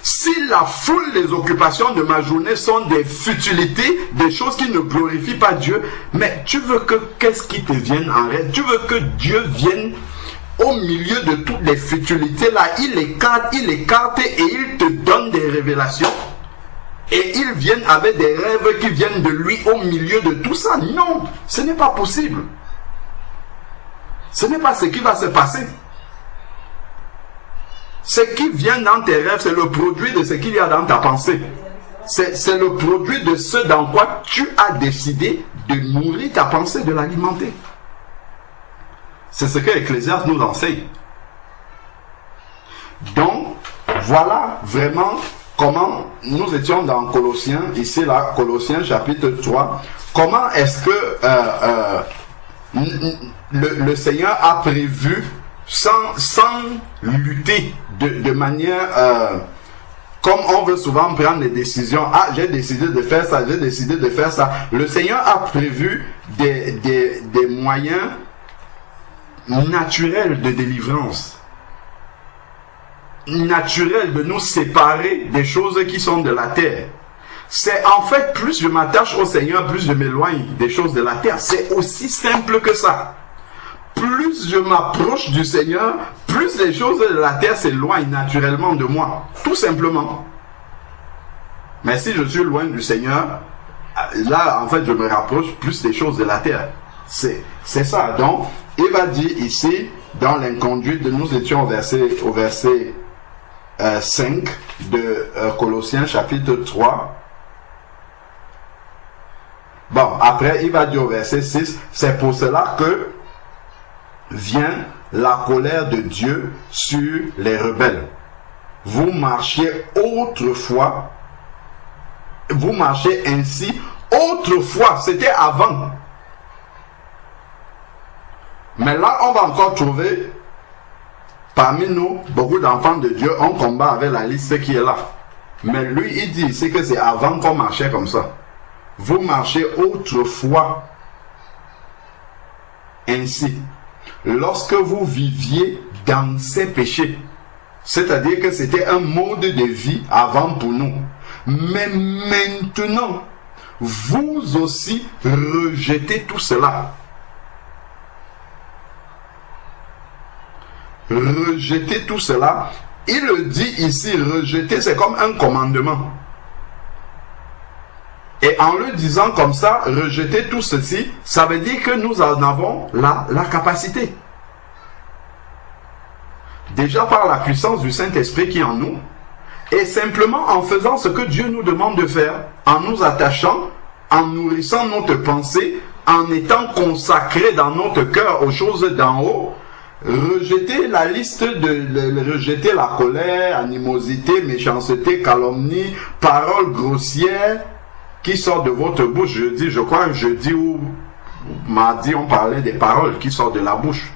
Si la foule des occupations de ma journée sont des futilités, des choses qui ne glorifient pas Dieu, mais tu veux que qu'est-ce qui te vienne en rêve? Tu veux que Dieu vienne au milieu de toutes les futilités là, il écarte et il te donne des révélations. Et ils viennent avec des rêves qui viennent de lui au milieu de tout ça. Non, ce n'est pas possible. Ce n'est pas ce qui va se passer. Ce qui vient dans tes rêves, c'est le produit de ce qu'il y a dans ta pensée. c'est le produit de ce dans quoi tu as décidé de nourrir ta pensée, de l'alimenter. C'est ce que Ecclésiaste nous enseigne. Donc, voilà vraiment comment nous étions dans Colossiens, ici là, Colossiens chapitre 3. Comment est-ce que le Seigneur a prévu sans lutter de manière... comme on veut souvent prendre des décisions. Ah, j'ai décidé de faire ça, j'ai décidé de faire ça. Le Seigneur a prévu des moyens naturels de délivrance. Naturels de nous séparer des choses qui sont de la terre. C'est en fait, plus je m'attache au Seigneur, plus je m'éloigne des choses de la terre. C'est aussi simple que ça. Plus je m'approche du Seigneur, plus les choses de la terre s'éloignent naturellement de moi. Tout simplement. Mais si je suis loin du Seigneur, là, en fait, je me rapproche plus des choses de la terre. C'est ça. Donc, il va dire ici, dans l'inconduite, nous étions au verset 5 de Colossiens chapitre 3. Bon, après, il va dire au verset 6, c'est pour cela que vient la colère de Dieu sur les rebelles. Vous marchiez ainsi autrefois, c'était avant. Mais là, on va encore trouver parmi nous beaucoup d'enfants de Dieu, on combat avec la liste qui est là. Mais lui, il dit ici que c'est avant qu'on marchait comme ça. Vous marchez autrefois ainsi. Lorsque vous viviez dans ces péchés, c'est-à-dire que c'était un mode de vie avant pour nous. Mais maintenant, vous aussi rejetez tout cela. Rejetez tout cela. Il le dit ici, rejeter, c'est comme un commandement. Et en le disant comme ça, rejeter tout ceci, ça veut dire que nous en avons la capacité. Déjà par la puissance du Saint-Esprit qui est en nous, et simplement en faisant ce que Dieu nous demande de faire, en nous attachant, en nourrissant notre pensée, en étant consacré dans notre cœur aux choses d'en haut, rejeter la liste rejeter la colère, animosité, méchanceté, calomnie, paroles grossières, qui sort de votre bouche. Je crois jeudi ou mardi, on parlait des paroles qui sortent de la bouche.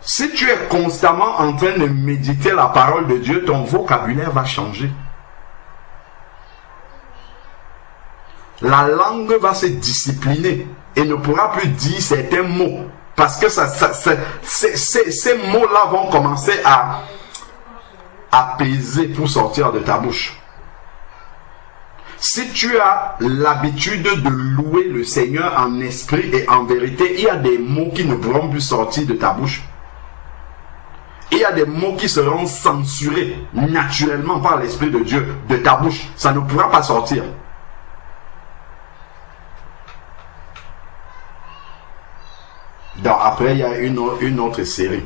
Si tu es constamment en train de méditer la parole de Dieu, ton vocabulaire va changer. La langue va se discipliner et ne pourra plus dire certains mots. Parce que ces mots-là vont commencer à peser pour sortir de ta bouche. Si tu as l'habitude de louer le Seigneur en esprit et en vérité, il y a des mots qui ne pourront plus sortir de ta bouche. Il y a des mots qui seront censurés naturellement par l'Esprit de Dieu de ta bouche. Ça ne pourra pas sortir. Donc après, il y a une autre série.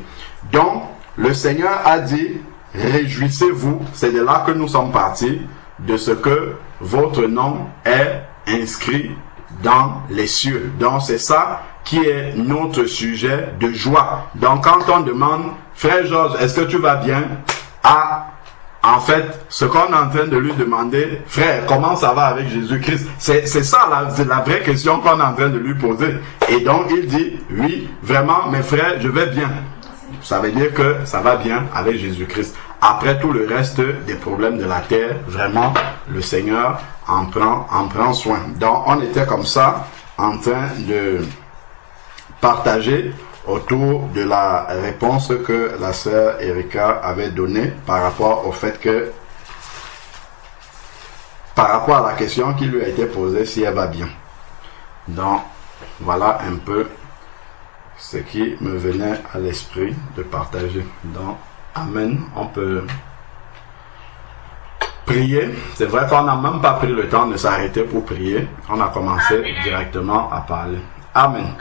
Donc, le Seigneur a dit, réjouissez-vous, c'est de là que nous sommes partis, de ce que votre nom est inscrit dans les cieux. Donc c'est ça qui est notre sujet de joie. Donc quand on demande, frère Georges, est-ce que tu vas bien? Ah, en fait, ce qu'on est en train de lui demander, frère, comment ça va avec Jésus-Christ? C'est ça la vraie question qu'on est en train de lui poser. Et donc il dit, oui, vraiment, mes frères, je vais bien. Ça veut dire que ça va bien avec Jésus-Christ. Après tout le reste des problèmes de la terre, vraiment, le Seigneur en prend soin. Donc, on était comme ça, en train de partager autour de la réponse que la sœur Erika avait donnée par rapport au fait que, par rapport à la question qui lui a été posée, si elle va bien. Donc, voilà un peu ce qui me venait à l'esprit de partager. Donc, amen. On peut prier. C'est vrai qu'on n'a même pas pris le temps de s'arrêter pour prier. On a commencé directement à parler. Amen.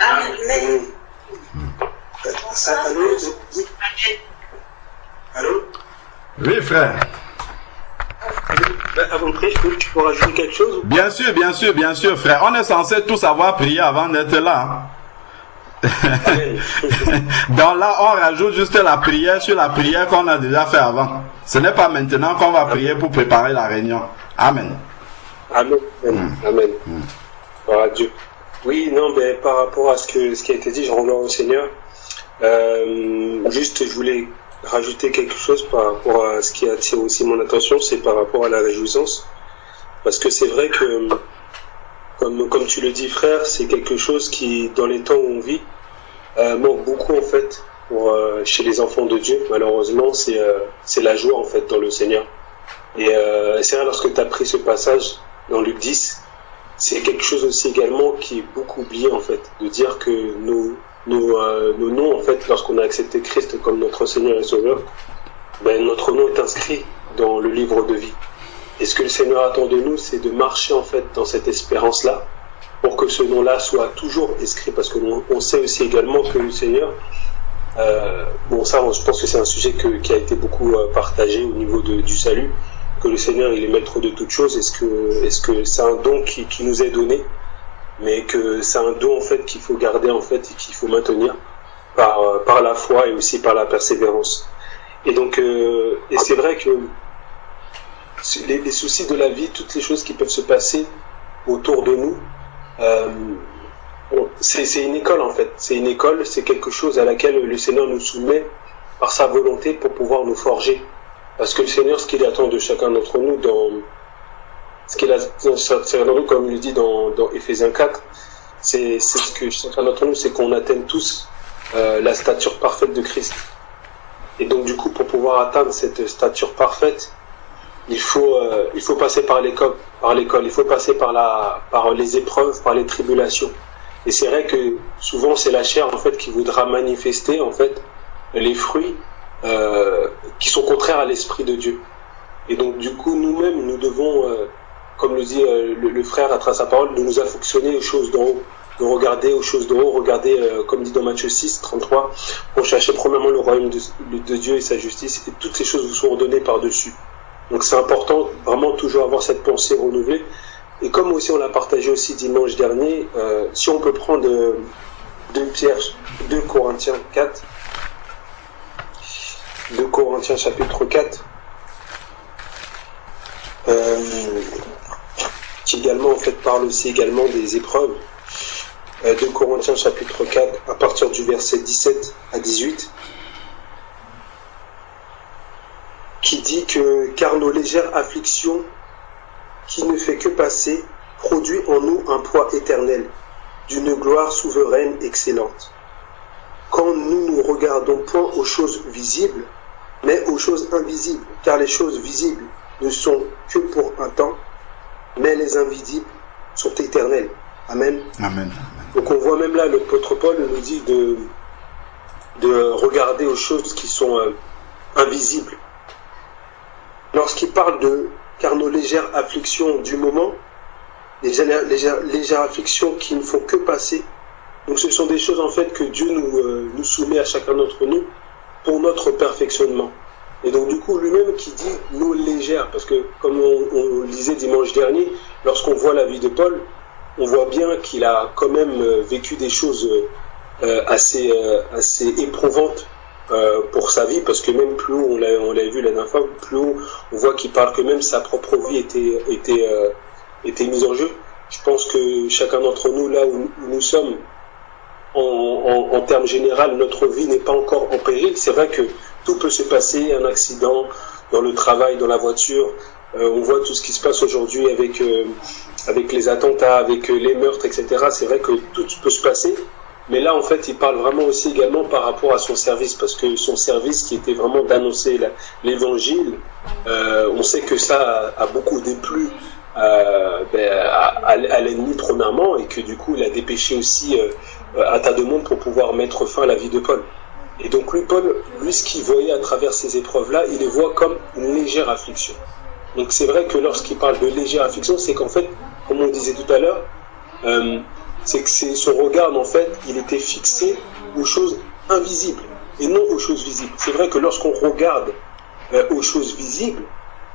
Amen. Allô? Oui, frère. Avant de prier, tu peux rajouter quelque chose? Bien sûr, bien sûr, bien sûr, frère. On est censé tous savoir prier avant d'être là. Donc là, on rajoute juste la prière sur la prière qu'on a déjà fait avant. Ce n'est pas maintenant qu'on va prier pour préparer la réunion. Amen. Amen. Amen. Gloire à Dieu. Oui, non, mais par rapport à ce qui a été dit, je rends gloire au Seigneur. Juste, je voulais rajouter quelque chose par rapport à ce qui attire aussi mon attention, c'est par rapport à la réjouissance. Parce que c'est vrai que, comme tu le dis, frère, c'est quelque chose qui, dans les temps où on vit, manque beaucoup, en fait, chez les enfants de Dieu. Malheureusement, c'est la joie, en fait, dans le Seigneur. Et c'est vrai, lorsque tu as pris ce passage dans Luc 10, c'est quelque chose aussi également qui est beaucoup oublié, en fait, de dire que nos noms, en fait, lorsqu'on a accepté Christ comme notre Seigneur et Sauveur, ben, notre nom est inscrit dans le livre de vie. Et ce que le Seigneur attend de nous, c'est de marcher, en fait, dans cette espérance-là, pour que ce nom-là soit toujours inscrit, parce que on sait aussi également que le Seigneur, bon, ça, je pense que c'est un sujet qui a été beaucoup partagé au niveau du salut, que le Seigneur, il est maître de toutes choses. Est-ce que c'est un don qui nous est donné, mais que c'est un don, en fait, qu'il faut garder, en fait, et qu'il faut maintenir par la foi et aussi par la persévérance. Et donc, et c'est vrai que les soucis de la vie, toutes les choses qui peuvent se passer autour de nous, c'est une école, en fait. C'est une école, c'est quelque chose à laquelle le Seigneur nous soumet par sa volonté pour pouvoir nous forger. Parce que le Seigneur, ce qu'il attend de chacun d'entre nous, comme il le dit dans Éphésiens 4, c'est ce que chacun d'entre nous, c'est qu'on atteigne tous la stature parfaite de Christ. Et donc, du coup, pour pouvoir atteindre cette stature parfaite, il faut passer par l'école, il faut passer par les épreuves, par les tribulations. Et c'est vrai que souvent, c'est la chair, en fait, qui voudra manifester, en fait, les fruits qui sont contraires à l'Esprit de Dieu. Et donc, du coup, nous-mêmes, nous devons, comme le dit le frère à travers sa parole, de nous affectionner aux choses d'en haut, de regarder aux choses d'en haut, regarder, comme dit dans Matthieu 6, 33, pour chercher premièrement le royaume de Dieu et sa justice, et toutes ces choses vous sont ordonnées par-dessus. Donc, c'est important, vraiment, toujours avoir cette pensée renouvelée. Et comme aussi on l'a partagé aussi dimanche dernier, si on peut prendre 2 Corinthiens 4, 2 Corinthiens chapitre 4, qui également en fait parle aussi également des épreuves. 2 Corinthiens chapitre 4 à partir du verset 17 à 18, qui dit que car nos légères afflictions qui ne fait que passer produit en nous un poids éternel d'une gloire souveraine excellente. Quand nous ne regardons point aux choses visibles, mais aux choses invisibles, car les choses visibles ne sont que pour un temps, mais les invisibles sont éternels. Amen. Amen. Donc on voit même là, l'apôtre Paul nous dit de regarder aux choses qui sont invisibles. Lorsqu'il parle car nos légères afflictions du moment, les légères afflictions qui ne font que passer, donc ce sont des choses en fait que Dieu nous soumet à chacun d'entre nous pour notre perfectionnement. Et donc du coup lui-même qui dit nos légères, parce que comme on lisait dimanche dernier, lorsqu'on voit la vie de Paul, on voit bien qu'il a quand même vécu des choses assez éprouvantes pour sa vie, parce que même plus haut, on l'a vu la dernière fois, plus haut, on voit qu'il parle que même sa propre vie était mise en jeu. Je pense que chacun d'entre nous, là où nous sommes, en termes généraux, notre vie n'est pas encore en péril. C'est vrai que tout peut se passer, un accident dans le travail, dans la voiture. On voit tout ce qui se passe aujourd'hui avec les attentats, avec les meurtres, etc. C'est vrai que tout peut se passer. Mais là, en fait, il parle vraiment aussi également par rapport à son service, parce que son service qui était vraiment d'annoncer l'évangile, on sait que ça a beaucoup déplu à l'ennemi premièrement, et que du coup, il a dépêché aussi un tas de monde pour pouvoir mettre fin à la vie de Paul. Et donc Paul, ce qu'il voyait à travers ces épreuves-là, il les voit comme une légère affliction. Donc c'est vrai que lorsqu'il parle de légère affliction, c'est qu'en fait, comme on disait tout à l'heure, c'est que son regard, en fait, il était fixé aux choses invisibles et non aux choses visibles. C'est vrai que lorsqu'on regarde aux choses visibles,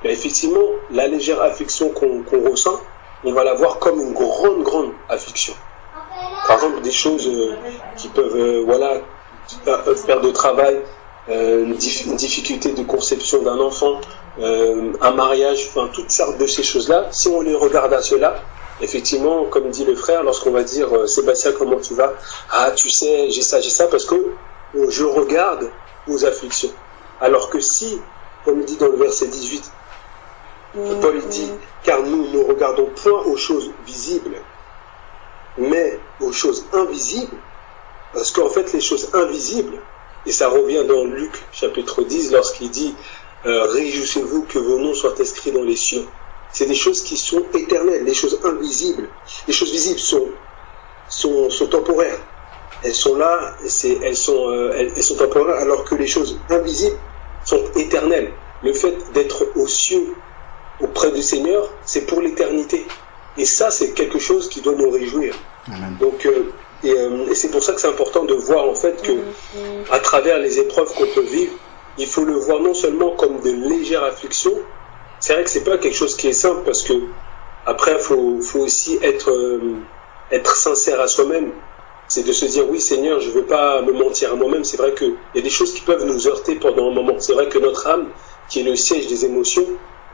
ben effectivement, la légère affliction qu'on ressent, on va la voir comme une grande affliction. Par exemple, des choses qui peuvent, voilà, perte de travail, une difficulté de conception d'un enfant, un mariage, enfin, toutes sortes de ces choses-là, si on les regarde à cela, effectivement, comme dit le frère, lorsqu'on va dire Sébastien, comment tu vas? Ah, tu sais, j'ai ça, parce que je regarde aux afflictions. Alors que si, comme il dit dans le verset 18, Paul dit, car nous ne regardons point aux choses visibles, mais aux choses invisibles, parce qu'en fait, les choses invisibles, et ça revient dans Luc chapitre 10, lorsqu'il dit réjouissez-vous que vos noms soient inscrits dans les cieux. C'est des choses qui sont éternelles, les choses invisibles. Les choses visibles sont temporaires. Elles sont là, elles sont temporaires, alors que les choses invisibles sont éternelles. Le fait d'être aux cieux, auprès du Seigneur, c'est pour l'éternité. Et ça, c'est quelque chose qui doit nous réjouir. Amen. Donc, et c'est pour ça que c'est important de voir en fait que, à travers les épreuves qu'on peut vivre, il faut le voir non seulement comme de légères afflictions. C'est vrai que c'est pas quelque chose qui est simple parce que après, faut aussi être sincère à soi-même. C'est de se dire oui Seigneur, je veux pas me mentir à moi-même. C'est vrai qu'il y a des choses qui peuvent nous heurter pendant un moment. C'est vrai que notre âme, qui est le siège des émotions,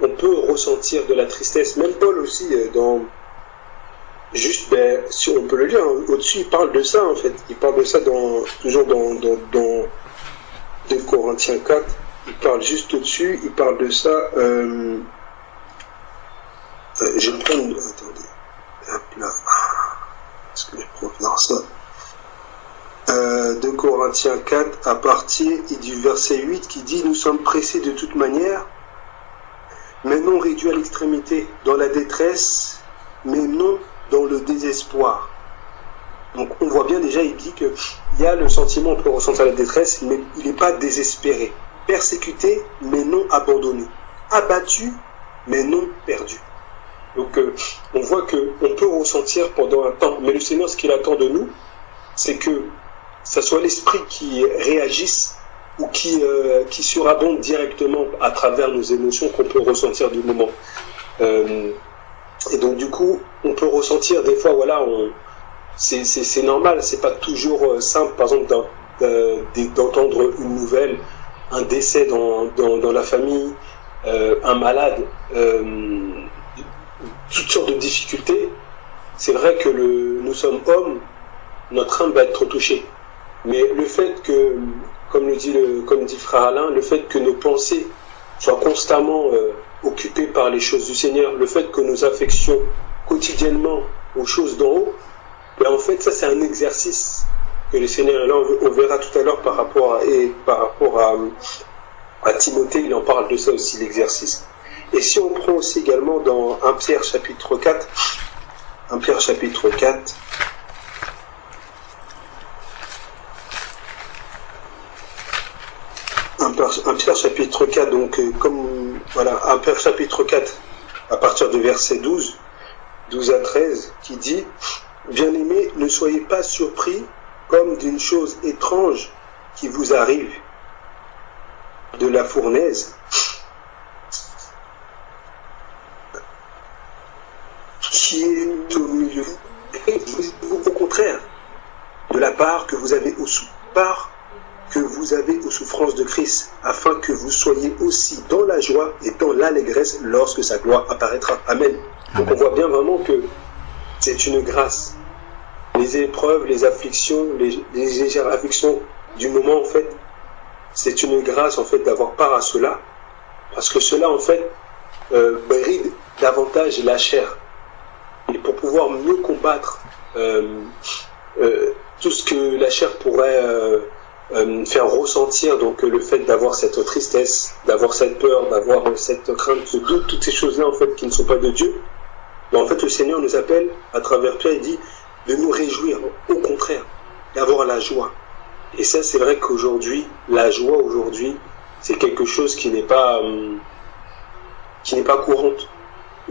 on peut ressentir de la tristesse. Même Paul aussi, si on peut le lire, au-dessus, il parle de ça en fait. Il parle de ça toujours dans 2 Corinthiens 4. Il parle juste au-dessus, il parle de ça. Je vais prendre. Attendez. Hop là. Est-ce que je prends dans ça 2 Corinthiens 4, à partir du verset 8, qui dit nous sommes pressés de toute manière, mais non réduits à l'extrémité, dans la détresse, mais non dans le désespoir. Donc on voit bien déjà, il dit qu'il y a le sentiment, on peut ressentir la détresse, mais il n'est pas désespéré. Persécuté, mais non abandonné. Abattu, mais non perdu. Donc on voit qu'on peut ressentir pendant un temps, mais le Seigneur, ce qu'il attend de nous, c'est que ça soit l'esprit qui réagisse ou qui surabonde directement à travers nos émotions qu'on peut ressentir du moment. Et donc du coup, on peut ressentir des fois, voilà, c'est normal, c'est pas toujours simple, par exemple, d'entendre une nouvelle, un décès dans la famille, un malade, toutes sortes de difficultés. C'est vrai que nous sommes hommes, notre âme va être touchée. Mais le fait que, comme dit frère Alain, le fait que nos pensées soient constamment occupées par les choses du Seigneur, le fait que nous affections quotidiennement aux choses d'en haut, ben en fait ça c'est un exercice que le Seigneur, là on verra tout à l'heure par rapport à Timothée, il en parle de ça aussi, l'exercice. Et si on prend aussi également dans 1 Pierre chapitre 4, 1 Pierre chapitre 4, un Pierre chapitre 4, donc un Pierre chapitre 4, à partir du verset 12 à 13, qui dit « Bien-aimés, ne soyez pas surpris comme d'une chose étrange qui vous arrive de la fournaise, qui est au milieu, au contraire, de la part que vous avez aux souffrances de Christ, afin que vous soyez aussi dans la joie et dans l'allégresse lorsque sa gloire apparaîtra. » Amen. Donc on voit bien vraiment que c'est une grâce. Les épreuves, les afflictions, les légères afflictions du moment, en fait, c'est une grâce en fait d'avoir part à cela, parce que cela en fait bride davantage la chair. Et pour pouvoir mieux combattre tout ce que la chair pourrait faire ressentir, donc le fait d'avoir cette tristesse, d'avoir cette peur, d'avoir cette crainte, ce doute, toutes ces choses-là en fait qui ne sont pas de Dieu, mais en fait le Seigneur nous appelle à travers Pierre, il dit de nous réjouir, au contraire, d'avoir la joie. Et ça c'est vrai qu'aujourd'hui, la joie aujourd'hui, c'est quelque chose qui n'est pas courante.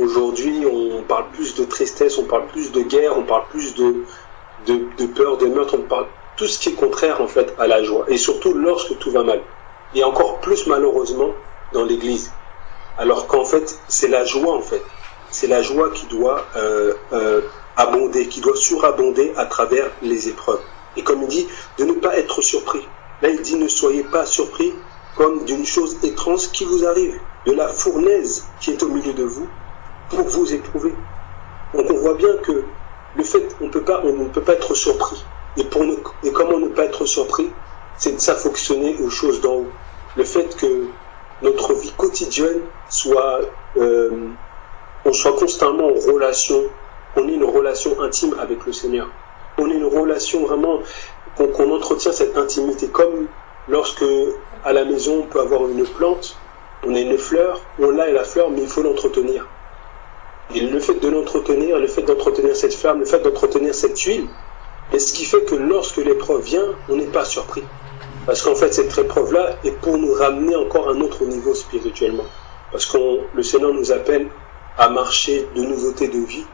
Aujourd'hui, on parle plus de tristesse, on parle plus de guerre, on parle plus de peur, de meurtre, on parle tout ce qui est contraire en fait à la joie. Et surtout lorsque tout va mal. Et encore plus malheureusement dans l'Église. Alors qu'en fait, c'est la joie, en fait. C'est la joie qui doit abonder, qui doit surabonder à travers les épreuves. Et comme il dit, de ne pas être surpris. Là, il dit, ne soyez pas surpris comme d'une chose étrange qui vous arrive, de la fournaise qui est au milieu de vous pour vous éprouver. Donc on voit bien que le fait, on ne peut pas être surpris. Et comment ne pas être surpris, c'est de s'affectionner aux choses d'en haut. Le fait que notre vie quotidienne soit, on soit constamment en relation, qu'on ait une relation intime avec le Seigneur. On ait une relation vraiment, qu'on entretient cette intimité, comme lorsque à la maison on peut avoir une plante, on a une fleur, on l'a et la fleur, mais il faut l'entretenir. Et le fait de l'entretenir, le fait d'entretenir cette flamme, le fait d'entretenir cette huile, et ce qui fait que lorsque l'épreuve vient, on n'est pas surpris. Parce qu'en fait, cette épreuve-là est pour nous ramener encore à un autre niveau spirituellement. Parce que le Seigneur nous appelle à marcher de nouveauté de vie,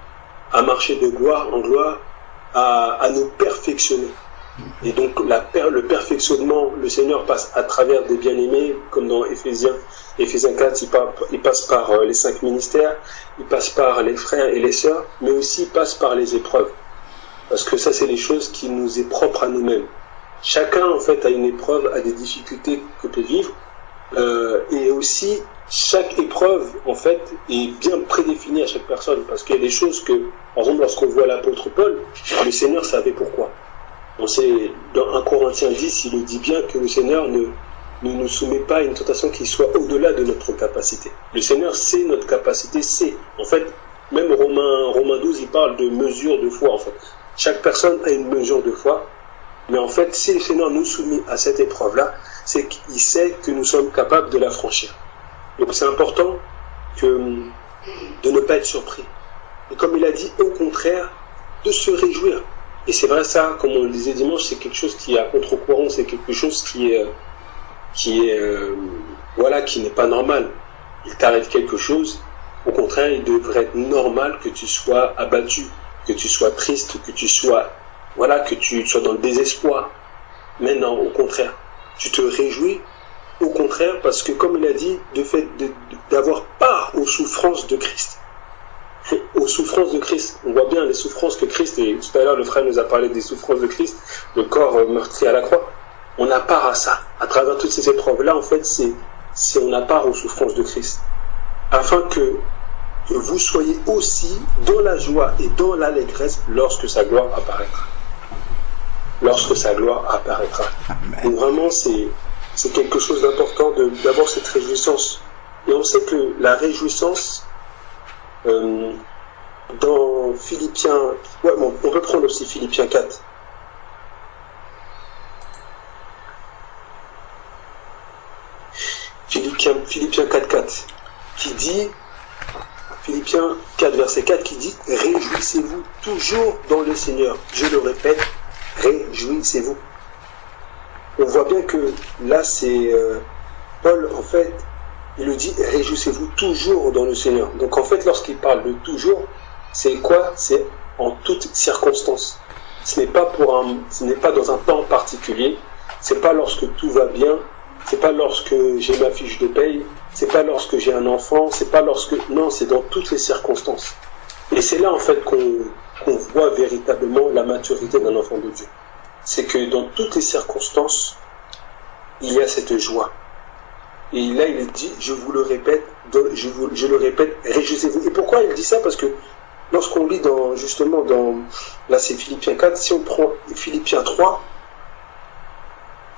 à marcher de gloire en gloire, à nous perfectionner. Et donc le perfectionnement, le Seigneur passe à travers des bien-aimés, comme dans Éphésiens 4, il passe par les 5 ministères, il passe par les frères et les sœurs, mais aussi il passe par les épreuves. Parce que ça, c'est les choses qui nous est propre à nous-mêmes. Chacun, en fait, a une épreuve, a des difficultés que peut vivre, et aussi, chaque épreuve, en fait, est bien prédéfinie à chaque personne, parce qu'il y a des choses que, par exemple, lorsqu'on voit l'apôtre Paul, le Seigneur savait pourquoi. On sait, dans 1 Corinthiens 10, il le dit bien que le Seigneur ne nous soumet pas à une tentation qui soit au-delà de notre capacité. Le Seigneur sait notre capacité, sait. En fait, même Romains 12, il parle de mesure de foi, en fait. Chaque personne a une mesure de foi, mais en fait, si le Seigneur nous soumet à cette épreuve-là, c'est qu'il sait que nous sommes capables de la franchir. Donc c'est important de ne pas être surpris. Et comme il a dit, au contraire, de se réjouir. Et c'est vrai ça, comme on le disait dimanche, c'est quelque chose qui est à contre-courant, c'est quelque chose qui n'est pas normal. Il t'arrive quelque chose, au contraire, il devrait être normal que tu sois abattu, que tu sois triste, que tu sois dans le désespoir. Mais non, au contraire, tu te réjouis, au contraire, parce que comme il a dit, d'avoir part aux souffrances de Christ. Aux souffrances de Christ. On voit bien les souffrances que Christ, et tout à l'heure le frère nous a parlé des souffrances de Christ, le corps meurtri à la croix. On a part à ça. À travers toutes ces épreuves-là, en fait, on a part aux souffrances de Christ. Afin que vous soyez aussi dans la joie et dans l'allégresse lorsque sa gloire apparaîtra. Lorsque sa gloire apparaîtra. Donc vraiment, c'est quelque chose d'important d'avoir cette réjouissance. Et on sait que la réjouissance, dans Philippiens, on peut prendre aussi Philippiens 4. Philippiens 4, qui dit, Philippiens 4, verset 4, qui dit « Réjouissez-vous toujours dans le Seigneur ». Je le répète, réjouissez-vous. On voit bien que là, c'est Paul, en fait, il le dit « Réjouissez-vous toujours dans le Seigneur ». Donc en fait, lorsqu'il parle de « toujours », c'est quoi? C'est en toutes circonstances. Ce n'est pas dans un temps particulier, c'est pas lorsque tout va bien, c'est pas lorsque j'ai ma fiche de paye, c'est pas lorsque j'ai un enfant, c'est pas lorsque... Non, c'est dans toutes les circonstances. Et c'est là, en fait, qu'on voit véritablement la maturité d'un enfant de Dieu. C'est que dans toutes les circonstances, il y a cette joie. Et là, il dit, je vous le répète, je le répète, réjouissez-vous. Et pourquoi il dit ça? Parce que lorsqu'on lit là c'est Philippiens 4, si on prend Philippiens 3,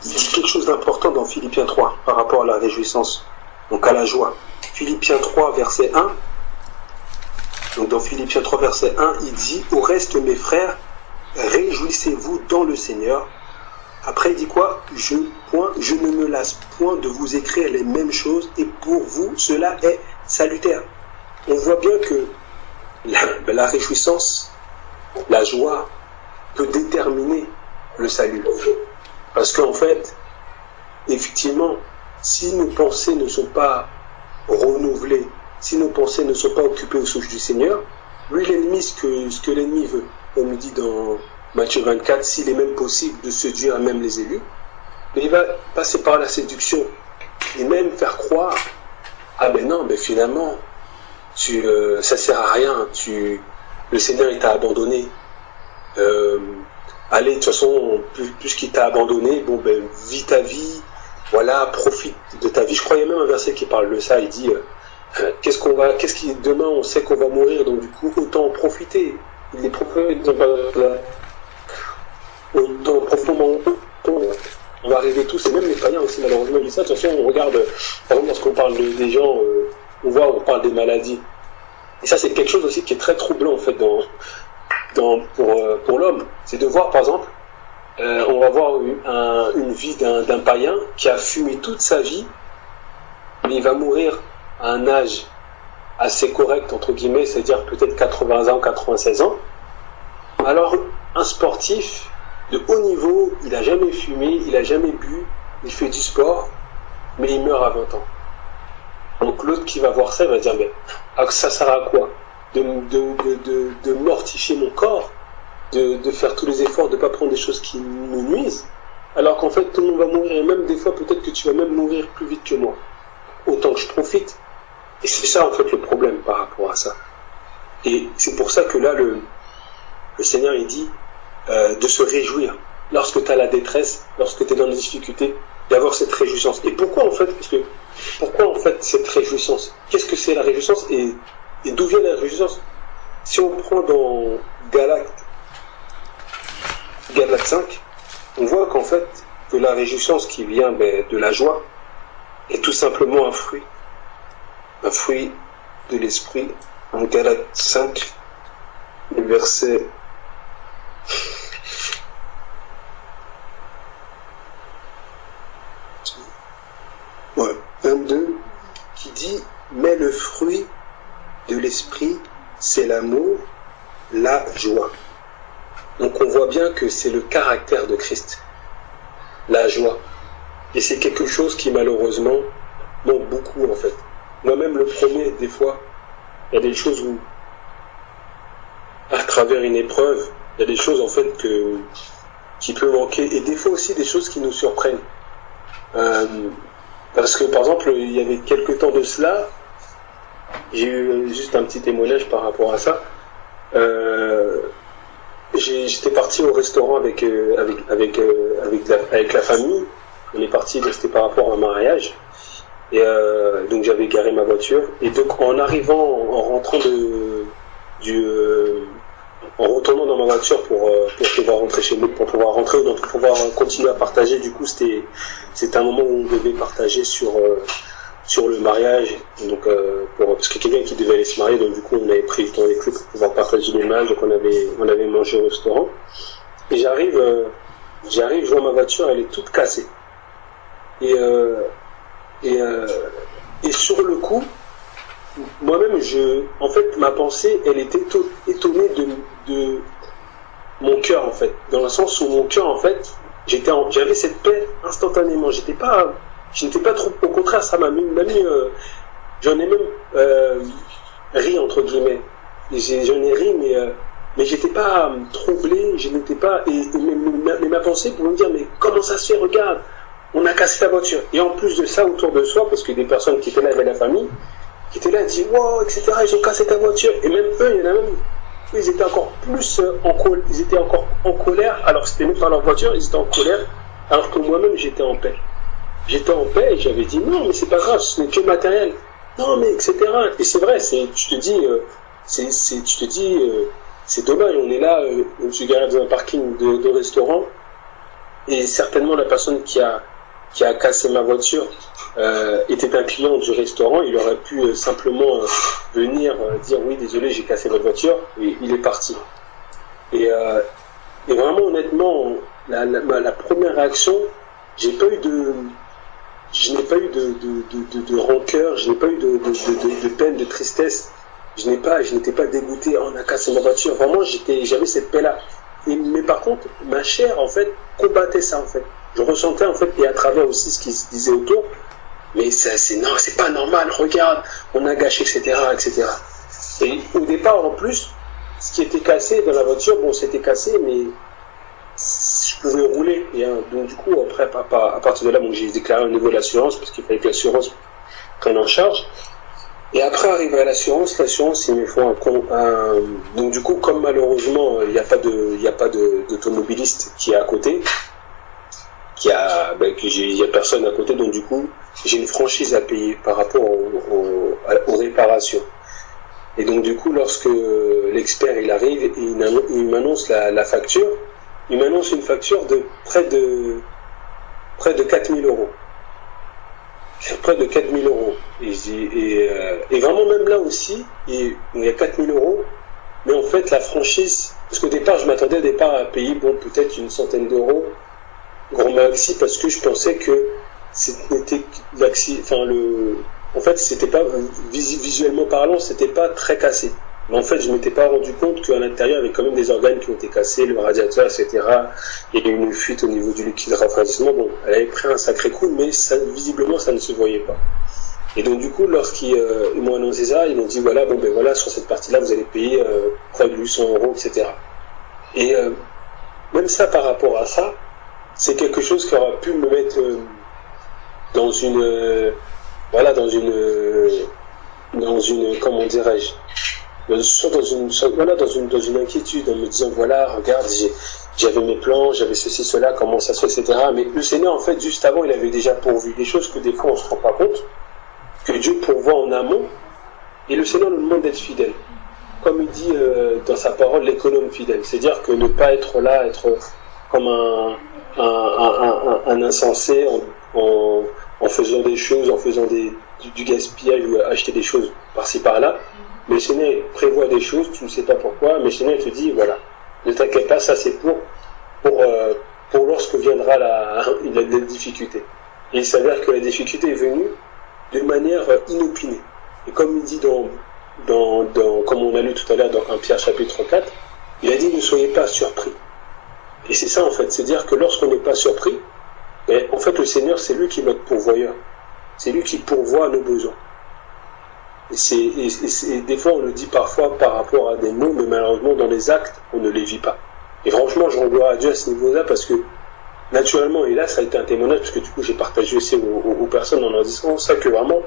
il dit quelque chose d'important dans Philippiens 3 par rapport à la réjouissance, donc à la joie. Philippiens 3, verset 1, donc dans Philippiens 3, verset 1, il dit « Au reste, mes frères, réjouissez-vous dans le Seigneur. » Après, il dit quoi? Je ne me lasse point de vous écrire les mêmes choses, et pour vous, cela est salutaire. On voit bien que la réjouissance, la joie, peut déterminer le salut. Parce qu'en fait, effectivement, si nos pensées ne sont pas renouvelées, si nos pensées ne sont pas occupées aux souches du Seigneur, lui, l'ennemi, ce que l'ennemi veut, on nous dit dans Matthieu 24, s'il est même possible de séduire à même les élus, mais il va passer par la séduction et même faire croire ah ben non, ben finalement, ça sert à rien, le Seigneur il t'a abandonné. Allez, de toute façon, puisqu'il t'a abandonné, bon ben vis ta vie, voilà, profite de ta vie. Je crois qu'il y a même un verset qui parle de ça, il dit demain on sait qu'on va mourir, donc du coup autant en profiter. Les prophètes autant profondément, on va arriver tous, et même les païens aussi malheureusement disent ça. De toute façon, on regarde, par exemple lorsqu'on parle des gens, on parle des maladies. Et ça c'est quelque chose aussi qui est très troublant en fait pour l'homme. C'est de voir par exemple, on va voir une vie d'un païen qui a fumé toute sa vie, mais il va mourir à un âge assez correct, entre guillemets, c'est-à-dire peut-être 80 ans, 96 ans. Alors, un sportif de haut niveau, il n'a jamais fumé, il n'a jamais bu, il fait du sport, mais il meurt à 20 ans. Donc l'autre qui va voir ça, il va dire, mais ça sert à quoi de mortifier mon corps, de faire tous les efforts, de ne pas prendre des choses qui nous nuisent, alors qu'en fait tout le monde va mourir, et même des fois peut-être que tu vas même mourir plus vite que moi. Autant que je profite. Et c'est ça en fait le problème par rapport à ça. Et c'est pour ça que là le Seigneur il dit de se réjouir lorsque tu as la détresse, lorsque tu es dans les difficultés, d'avoir cette réjouissance. Et pourquoi en fait cette réjouissance? Qu'est-ce que c'est la réjouissance et d'où vient la réjouissance? Si on prend dans Galates 5, on voit qu'en fait que la réjouissance qui vient de la joie est tout simplement un fruit de l'esprit. En Galates 5, le verset 22, qui dit « Mais le fruit de l'esprit, c'est l'amour, la joie. » Donc on voit bien que c'est le caractère de Christ, la joie. Et c'est quelque chose qui malheureusement manque beaucoup en fait. Moi-même le premier, des fois, il y a des choses où, à travers une épreuve, il y a des choses en fait qui peuvent manquer. Et des fois aussi des choses qui nous surprennent. Parce que par exemple, il y avait quelques temps de cela, j'ai eu juste un petit témoignage par rapport à ça. J'étais parti au restaurant avec la famille. On est parti, c'était par rapport à un mariage. Et donc j'avais garé ma voiture. Et donc en arrivant, en retournant dans ma voiture pour pouvoir rentrer chez nous, pour pouvoir rentrer, donc pour pouvoir continuer à partager. Du coup, c'était un moment où on devait partager sur le mariage. Donc parce que quelqu'un qui devait aller se marier, donc du coup on avait pris le temps avec lui pour pouvoir partager le mariage. Donc on avait mangé au restaurant. Et j'arrive, je vois ma voiture, elle est toute cassée. Et sur le coup, moi-même, en fait, ma pensée, elle était étonnée de mon cœur, en fait. Dans le sens où mon cœur, en fait, j'avais cette paix instantanément. Je n'étais pas trop, au contraire, ça m'a mis, j'en ai même ri, entre guillemets. J'en ai ri, mais j'étais pas troublé, je n'étais pas, mais ma pensée pouvait me dire, mais comment ça se fait, regarde, on a cassé ta voiture. Et en plus de ça, autour de soi, parce que des personnes qui étaient là, il y avait la famille, qui étaient là, ils disaient, wow, etc., ils ont cassé ta voiture. Et même eux, il y en a même, ils étaient encore plus en colère, alors que c'était même pas leur voiture, ils étaient en colère, alors que moi-même, j'étais en paix. J'étais en paix et j'avais dit, non, mais c'est pas grave, ce n'est que matériel. Non, mais etc. Et c'est vrai, tu te dis, c'est dommage, on est là, je suis garé dans un parking de restaurant, et certainement la personne qui a cassé ma voiture était un client du restaurant. Il aurait pu simplement venir dire oui, désolé, j'ai cassé votre voiture, et il est parti. Et vraiment, honnêtement, la première réaction, je n'ai pas eu de rancœur, je n'ai pas eu de peine, de tristesse. Je n'étais pas dégoûté, on a cassé ma voiture. Vraiment, j'avais cette paix-là. Mais par contre, ma chair, en fait, combattait ça, en fait. Je ressentais, en fait, et à travers aussi ce qui se disait autour, mais non, c'est pas normal, regarde, on a gâché, etc., etc. Et au départ, en plus, ce qui était cassé dans la voiture, bon, c'était cassé, mais je pouvais rouler. Et donc, du coup, après, à partir de là, bon, j'ai déclaré au niveau de l'assurance, parce qu'il fallait que l'assurance prennent en charge. Et après arrive à l'assurance, ils me font donc du coup, comme malheureusement il n'y a pas d'automobiliste qui est à côté, il y a personne à côté, donc du coup j'ai une franchise à payer par rapport aux réparations. Et donc du coup, lorsque l'expert il arrive et il m'annonce la facture, il m'annonce une facture de près de 4 000 euros. Près de 4 000 euros. Et vraiment même là aussi, il y a 4 000 euros, mais en fait la franchise, parce qu'au départ je m'attendais à payer peut-être une centaine d'euros, grand maxi, parce que je pensais que c'était en fait c'était pas, visuellement parlant, c'était pas très cassé. Mais en fait, je ne m'étais pas rendu compte qu'à l'intérieur, il y avait quand même des organes qui ont été cassés, le radiateur, etc. Il y a eu une fuite au niveau du liquide rafraîchissement. Bon, elle avait pris un sacré coup, mais visiblement, ça ne se voyait pas. Et donc, du coup, lorsqu'ils m'ont annoncé ça, ils m'ont dit, voilà, sur cette partie-là, vous allez payer près de 800 euros, etc. Et même ça, par rapport à ça, c'est quelque chose qui aura pu me mettre dans une, comment dirais-je, dans une inquiétude, en me disant, voilà, regarde, j'avais mes plans, j'avais ceci, cela, comment ça se fait, etc. Mais le Seigneur, en fait, juste avant, il avait déjà pourvu des choses que des fois, on ne se rend pas compte, que Dieu pourvoit en amont, et le Seigneur nous demande d'être fidèle. Comme il dit dans sa parole, l'économe fidèle. C'est-à-dire que ne pas être là, être comme un insensé en faisant des choses, en faisant du gaspillage ou acheter des choses par-ci par-là. Mais le Seigneur prévoit des choses, tu ne sais pas pourquoi, mais le Seigneur te dit, voilà, ne t'inquiète pas, ça c'est pour lorsque viendra la difficulté. Et il s'avère que la difficulté est venue d'une manière inopinée. Et comme il dit comme on a lu tout à l'heure dans 1 Pierre chapitre 4, il a dit, ne soyez pas surpris. Et c'est ça en fait, c'est-à-dire que lorsqu'on n'est pas surpris, en fait le Seigneur c'est lui qui est notre pourvoyeur. C'est lui qui pourvoit à nos besoins. Et des fois, on le dit parfois par rapport à des mots, mais malheureusement, dans les actes, on ne les vit pas. Et franchement, je rends gloire à Dieu à ce niveau-là, parce que, naturellement, et là, ça a été un témoignage, parce que du coup, j'ai partagé aussi aux personnes en leur disant ça, que vraiment,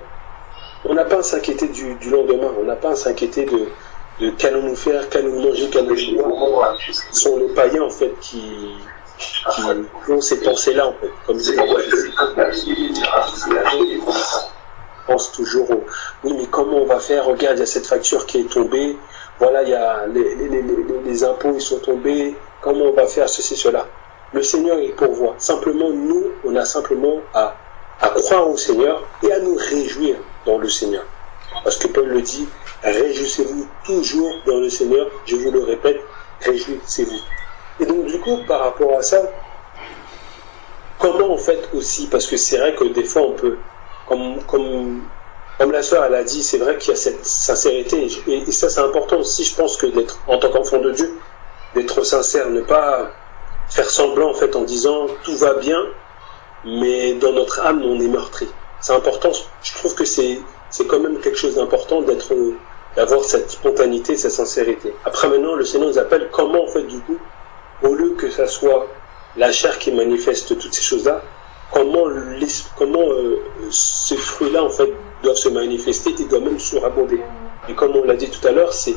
on n'a pas à s'inquiéter du lendemain, on n'a pas à s'inquiéter de qu'allons-nous faire, qu'allons-nous manger, qu'allons-nous boire. Ce sont les païens, en fait, qui ont ces pensées-là, en fait, comme c'est pense toujours oui, mais comment on va faire, regarde, il y a cette facture qui est tombée, voilà, il y a les impôts ils sont tombés, comment on va faire ceci, cela. Le Seigneur il pourvoit. Simplement, nous, on a simplement à croire au Seigneur et à nous réjouir dans le Seigneur. Parce que Paul le dit, réjouissez-vous toujours dans le Seigneur, je vous le répète, réjouissez-vous. Et donc du coup, par rapport à ça, comment en fait aussi, parce que c'est vrai que des fois on peut, comme la sœur elle a dit, c'est vrai qu'il y a cette sincérité, et ça c'est important aussi, je pense, que d'être, en tant qu'enfant de Dieu, d'être sincère, ne pas faire semblant en fait en disant tout va bien, mais dans notre âme on est meurtri. C'est important, je trouve que c'est quand même quelque chose d'important d'avoir cette spontanéité, cette sincérité. Après maintenant, le Seigneur nous appelle comment en fait du coup, au lieu que ça soit la chair qui manifeste toutes ces choses-là, comment ces fruits-là en fait doivent se manifester et doivent même surabonder. Et comme on l'a dit tout à l'heure, c'est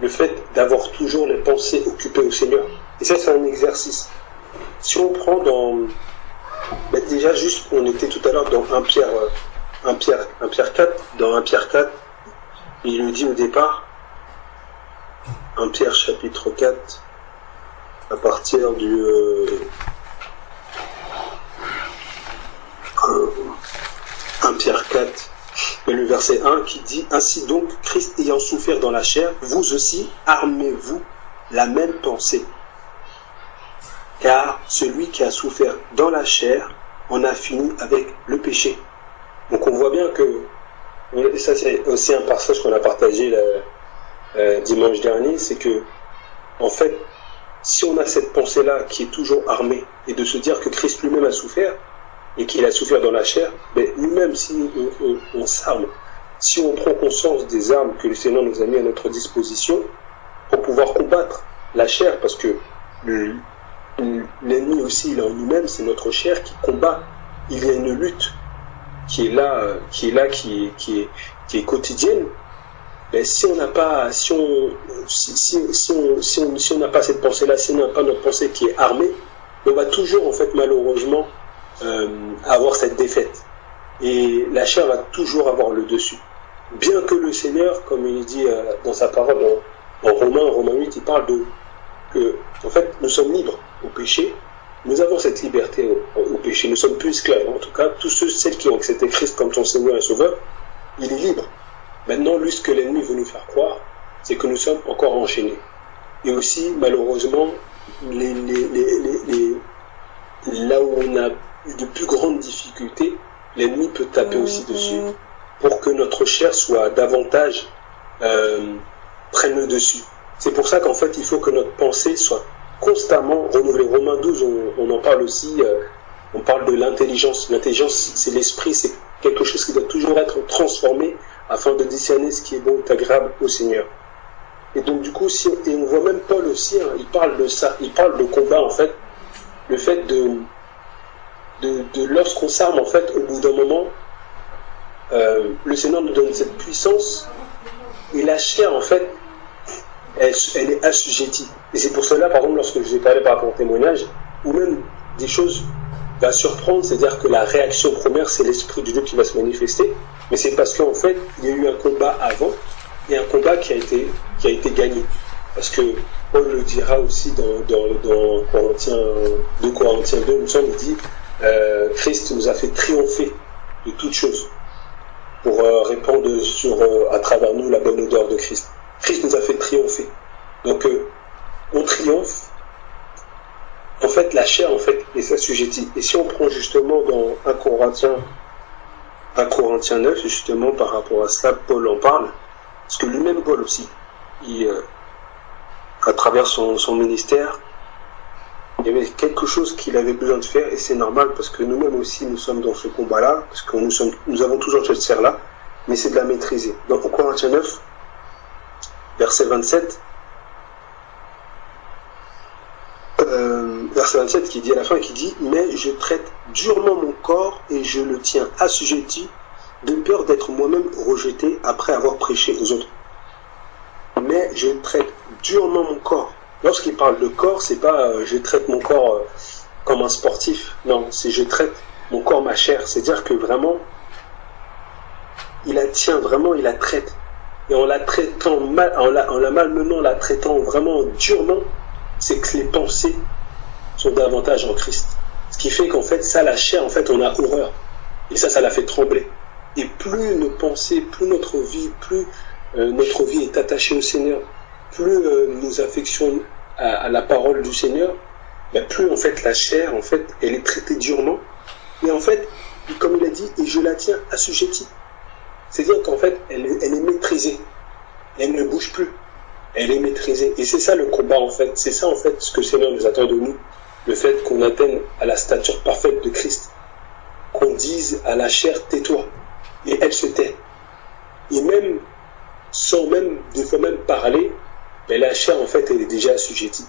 le fait d'avoir toujours les pensées occupées au Seigneur. Et ça, c'est un exercice. Si on prend déjà juste, on était tout à l'heure dans 1 Pierre 4, dans 1 Pierre 4, il nous dit au départ, 1 Pierre chapitre 4, à partir du 1 Pierre 4, et le verset 1 qui dit « Ainsi donc, Christ ayant souffert dans la chair, vous aussi armez-vous la même pensée. Car celui qui a souffert dans la chair en a fini avec le péché. » Donc on voit bien que, et ça c'est aussi un passage qu'on a partagé dimanche dernier, c'est que, en fait, si on a cette pensée-là qui est toujours armée, et de se dire que Christ lui-même a souffert, et qu'il a souffert dans la chair, mais nous-mêmes, si on s'arme, si on prend conscience des armes que le Seigneur nous a mis à notre disposition, pour pouvoir combattre la chair, parce que l'ennemi aussi, il est en nous-mêmes, c'est notre chair qui combat, il y a une lutte. qui est là, qui est quotidienne, mais si on n'a pas, si on n'a pas cette pensée-là, si on n'a pas notre pensée qui est armée, on va toujours, en fait, malheureusement, avoir cette défaite. Et la chair va toujours avoir le dessus. Bien que le Seigneur, comme il dit dans sa parole en Romains 8, il parle que, en fait, nous sommes libres au péché. Nous avons cette liberté au péché. Nous ne sommes plus esclaves. En tout cas, tous celles qui ont accepté Christ comme son Seigneur et Sauveur, il est libre. Maintenant, lui, ce que l'ennemi veut nous faire croire, c'est que nous sommes encore enchaînés. Et aussi, malheureusement, là où on a eu de plus grandes difficultés, l'ennemi peut taper aussi dessus pour que notre chair soit davantage prenne le dessus. C'est pour ça qu'en fait, il faut que notre pensée soit constamment renouvelée. Romains 12, on en parle aussi, on parle de l'intelligence. L'intelligence, c'est l'esprit, c'est quelque chose qui doit toujours être transformé afin de discerner ce qui est bon et agréable au Seigneur. Et donc du coup, et on voit même Paul aussi, hein, il parle de ça, il parle de combat en fait, le fait de lorsqu'on s'arme en fait, au bout d'un moment, le Seigneur nous donne cette puissance et la chair en fait, elle est assujettie. Et c'est pour cela, par exemple, lorsque je vous ai parlé par rapport au témoignage, ou même des choses va surprendre, c'est-à-dire que la réaction première, c'est l'Esprit de Dieu qui va se manifester, mais c'est parce qu'en fait, il y a eu un combat avant, et un combat qui a été gagné. Parce que Paul le dira aussi dans Corinthiens 2, il me semble, il dit Christ nous a fait triompher de toutes choses pour répandre à travers nous la bonne odeur de Christ. Christ nous a fait triompher. Donc, on triomphe. En fait, la chair, en fait, est assujettie. Et si on prend justement dans 1 Corinthiens 9, justement, par rapport à cela, Paul en parle. Parce que lui-même, Paul aussi, à travers son ministère, il y avait quelque chose qu'il avait besoin de faire, et c'est normal, parce que nous-mêmes aussi, nous sommes dans ce combat-là, parce que nous avons toujours cette chair-là, mais c'est de la maîtriser. Dans 1 Corinthiens 9, verset 27, qui dit à la fin, qui dit « Mais je traite durement mon corps et je le tiens assujetti de peur d'être moi-même rejeté après avoir prêché aux autres. » Mais je traite durement mon corps. Lorsqu'il parle de corps, c'est pas je traite mon corps comme un sportif. Non, c'est je traite mon corps, ma chair. C'est-à-dire que vraiment, il la tient, vraiment, il la traite. Et en la traitant mal, en la malmenant, la traitant vraiment durement, c'est que les pensées sont davantage en Christ. Ce qui fait qu'en fait, ça, la chair, en fait, on a horreur. Et ça la fait trembler. Et plus nos pensées, plus notre vie est attachée au Seigneur, plus nous affections à la parole du Seigneur, ben plus en fait la chair, en fait, elle est traitée durement. Et en fait, comme il a dit, et je la tiens assujettie. C'est-à-dire qu'en fait, elle est maîtrisée. Elle ne bouge plus. Elle est maîtrisée. Et c'est ça le combat, en fait. C'est ça, en fait, ce que le Seigneur nous attend de nous. Le fait qu'on atteigne à la stature parfaite de Christ. Qu'on dise à la chair, tais-toi. Et elle se tait. Et même, sans même, des fois même parler, mais la chair, en fait, elle est déjà assujettie.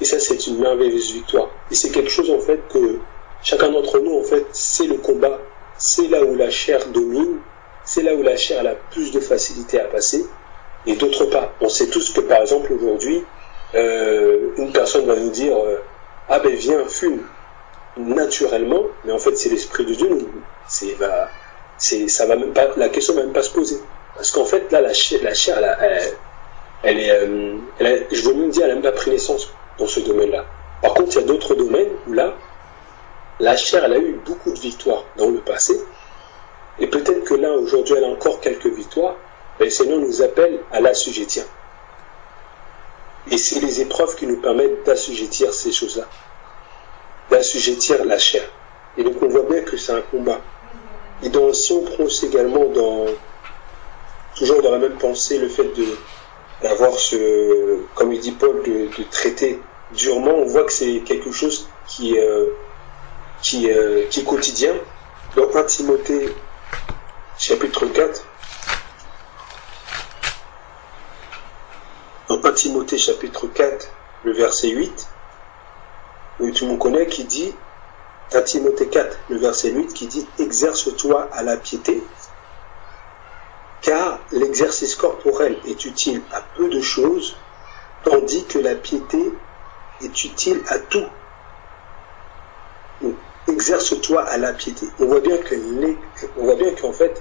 Et ça, c'est une merveilleuse victoire. Et c'est quelque chose, en fait, que chacun d'entre nous, en fait, c'est le combat. C'est là où la chair domine. C'est là où la chair a la plus de facilité à passer. Et d'autre part, on sait tous que, par exemple, aujourd'hui, une personne va nous dire ah ben viens, fume, naturellement, mais en fait, c'est l'Esprit de Dieu. Ça va même pas, la question ne va même pas se poser. Parce qu'en fait, là, la chair, je veux même dire, elle n'a même pas pris naissance dans ce domaine-là. Par contre, il y a d'autres domaines où là, la chair, elle a eu beaucoup de victoires dans le passé. Et peut-être que là, aujourd'hui, elle a encore quelques victoires, mais le Seigneur nous appelle à l'assujettir. Et c'est les épreuves qui nous permettent d'assujettir ces choses-là, d'assujettir la chair. Et donc on voit bien que c'est un combat. Et donc si on prend aussi également toujours dans la même pensée, le fait d'avoir comme il dit Paul, de traiter durement, on voit que c'est quelque chose qui est quotidien. Dans 1 Timothée chapitre 4, dans 1 Timothée chapitre 4, le verset 8, où tout le monde connaît, qui dit « 1 Timothée 4, le verset 8, qui dit « Exerce-toi à la piété, car l'exercice corporel est utile à peu de choses, tandis que la piété est utile à tout. » Exerce-toi à la piété. On voit bien qu'en fait,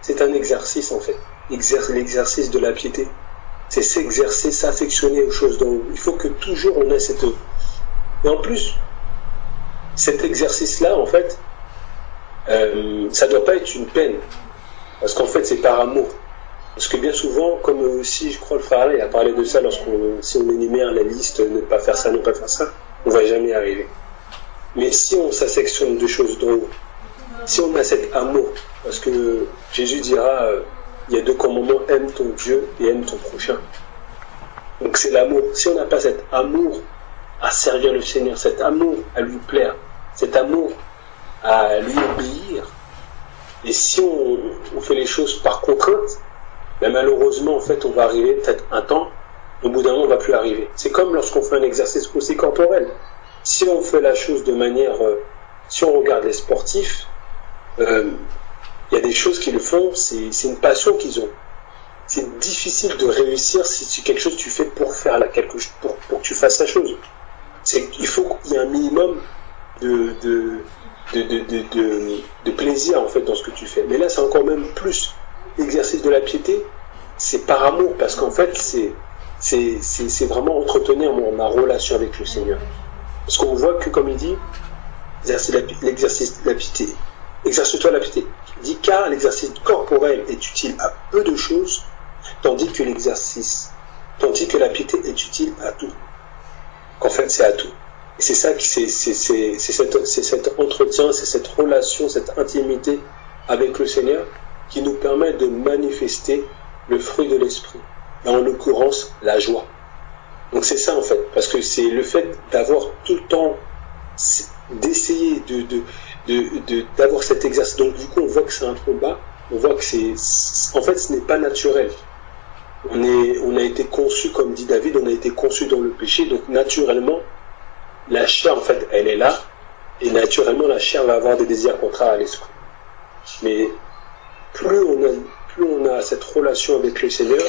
c'est un exercice en fait. L'exercice de la piété, c'est s'exercer, s'affectionner aux choses d'en haut. Il faut que toujours on ait cette... Et en plus, cet exercice-là, en fait, ça ne doit pas être une peine. Parce qu'en fait, c'est par amour. Parce que bien souvent, comme aussi, je crois, le frère Alain a parlé de ça, si on énumère la liste, ne pas faire ça, ne pas faire ça, on ne va jamais y arriver. Mais si on s'affectionne de choses d'en haut, si on a cet amour, parce que Jésus dira, il y a 2 commandements, aime ton Dieu et aime ton prochain. Donc c'est l'amour. Si on n'a pas cet amour à servir le Seigneur, cet amour à lui plaire, cet amour à lui obéir, et si on fait les choses par contrainte, ben malheureusement, en fait, on va arriver peut-être un temps, au bout d'un moment, on ne va plus arriver. C'est comme lorsqu'on fait un exercice aussi corporel. Si on fait la chose de manière... si on regarde les sportifs, il y a des choses qu'ils le font, c'est une passion qu'ils ont. C'est difficile de réussir si c'est quelque chose que tu fais pour faire pour que tu fasses la chose. Il faut qu'il y ait un minimum de plaisir en fait dans ce que tu fais. Mais là, c'est encore même plus l'exercice de la piété, c'est par amour, parce qu'en fait, c'est vraiment entretenir ma relation avec le Seigneur. Parce qu'on voit que, comme il dit, l'exercice de la piété, exerce-toi la piété. Il dit car l'exercice corporel est utile à peu de choses, tandis que la piété est utile à tout. Qu'en fait, c'est à tout. Et c'est ça, c'est cet entretien, c'est cette relation, cette intimité avec le Seigneur qui nous permet de manifester le fruit de l'esprit. Et en l'occurrence, la joie. Donc c'est ça en fait, parce que c'est le fait d'avoir tout le temps, d'essayer d'avoir cet exercice. Donc du coup, on voit que c'est un combat, on voit que en fait, ce n'est pas naturel. On a été conçu, comme dit David, on a été conçu dans le péché, donc naturellement, la chair, en fait, elle est là, et naturellement, la chair va avoir des désirs contraires à l'esprit. Mais plus on a cette relation avec le Seigneur,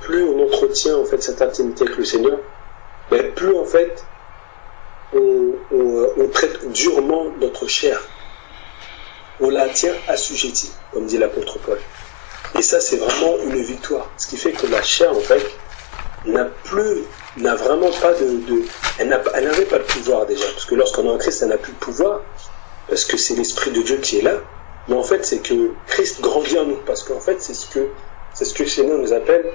plus on entretient, en fait, cette intimité avec le Seigneur, ben, plus, en fait, on traite durement notre chair. On la tient assujettie, comme dit l'apôtre Paul. Et ça, c'est vraiment une victoire. Ce qui fait que la chair, en fait, n'a vraiment pas elle n'avait pas de pouvoir déjà. Parce que lorsqu'on est en Christ, elle n'a plus de pouvoir. Parce que c'est l'Esprit de Dieu qui est là. Mais en fait, c'est que Christ grandit en nous. Parce qu'en fait, c'est ce que le Seigneur nous appelle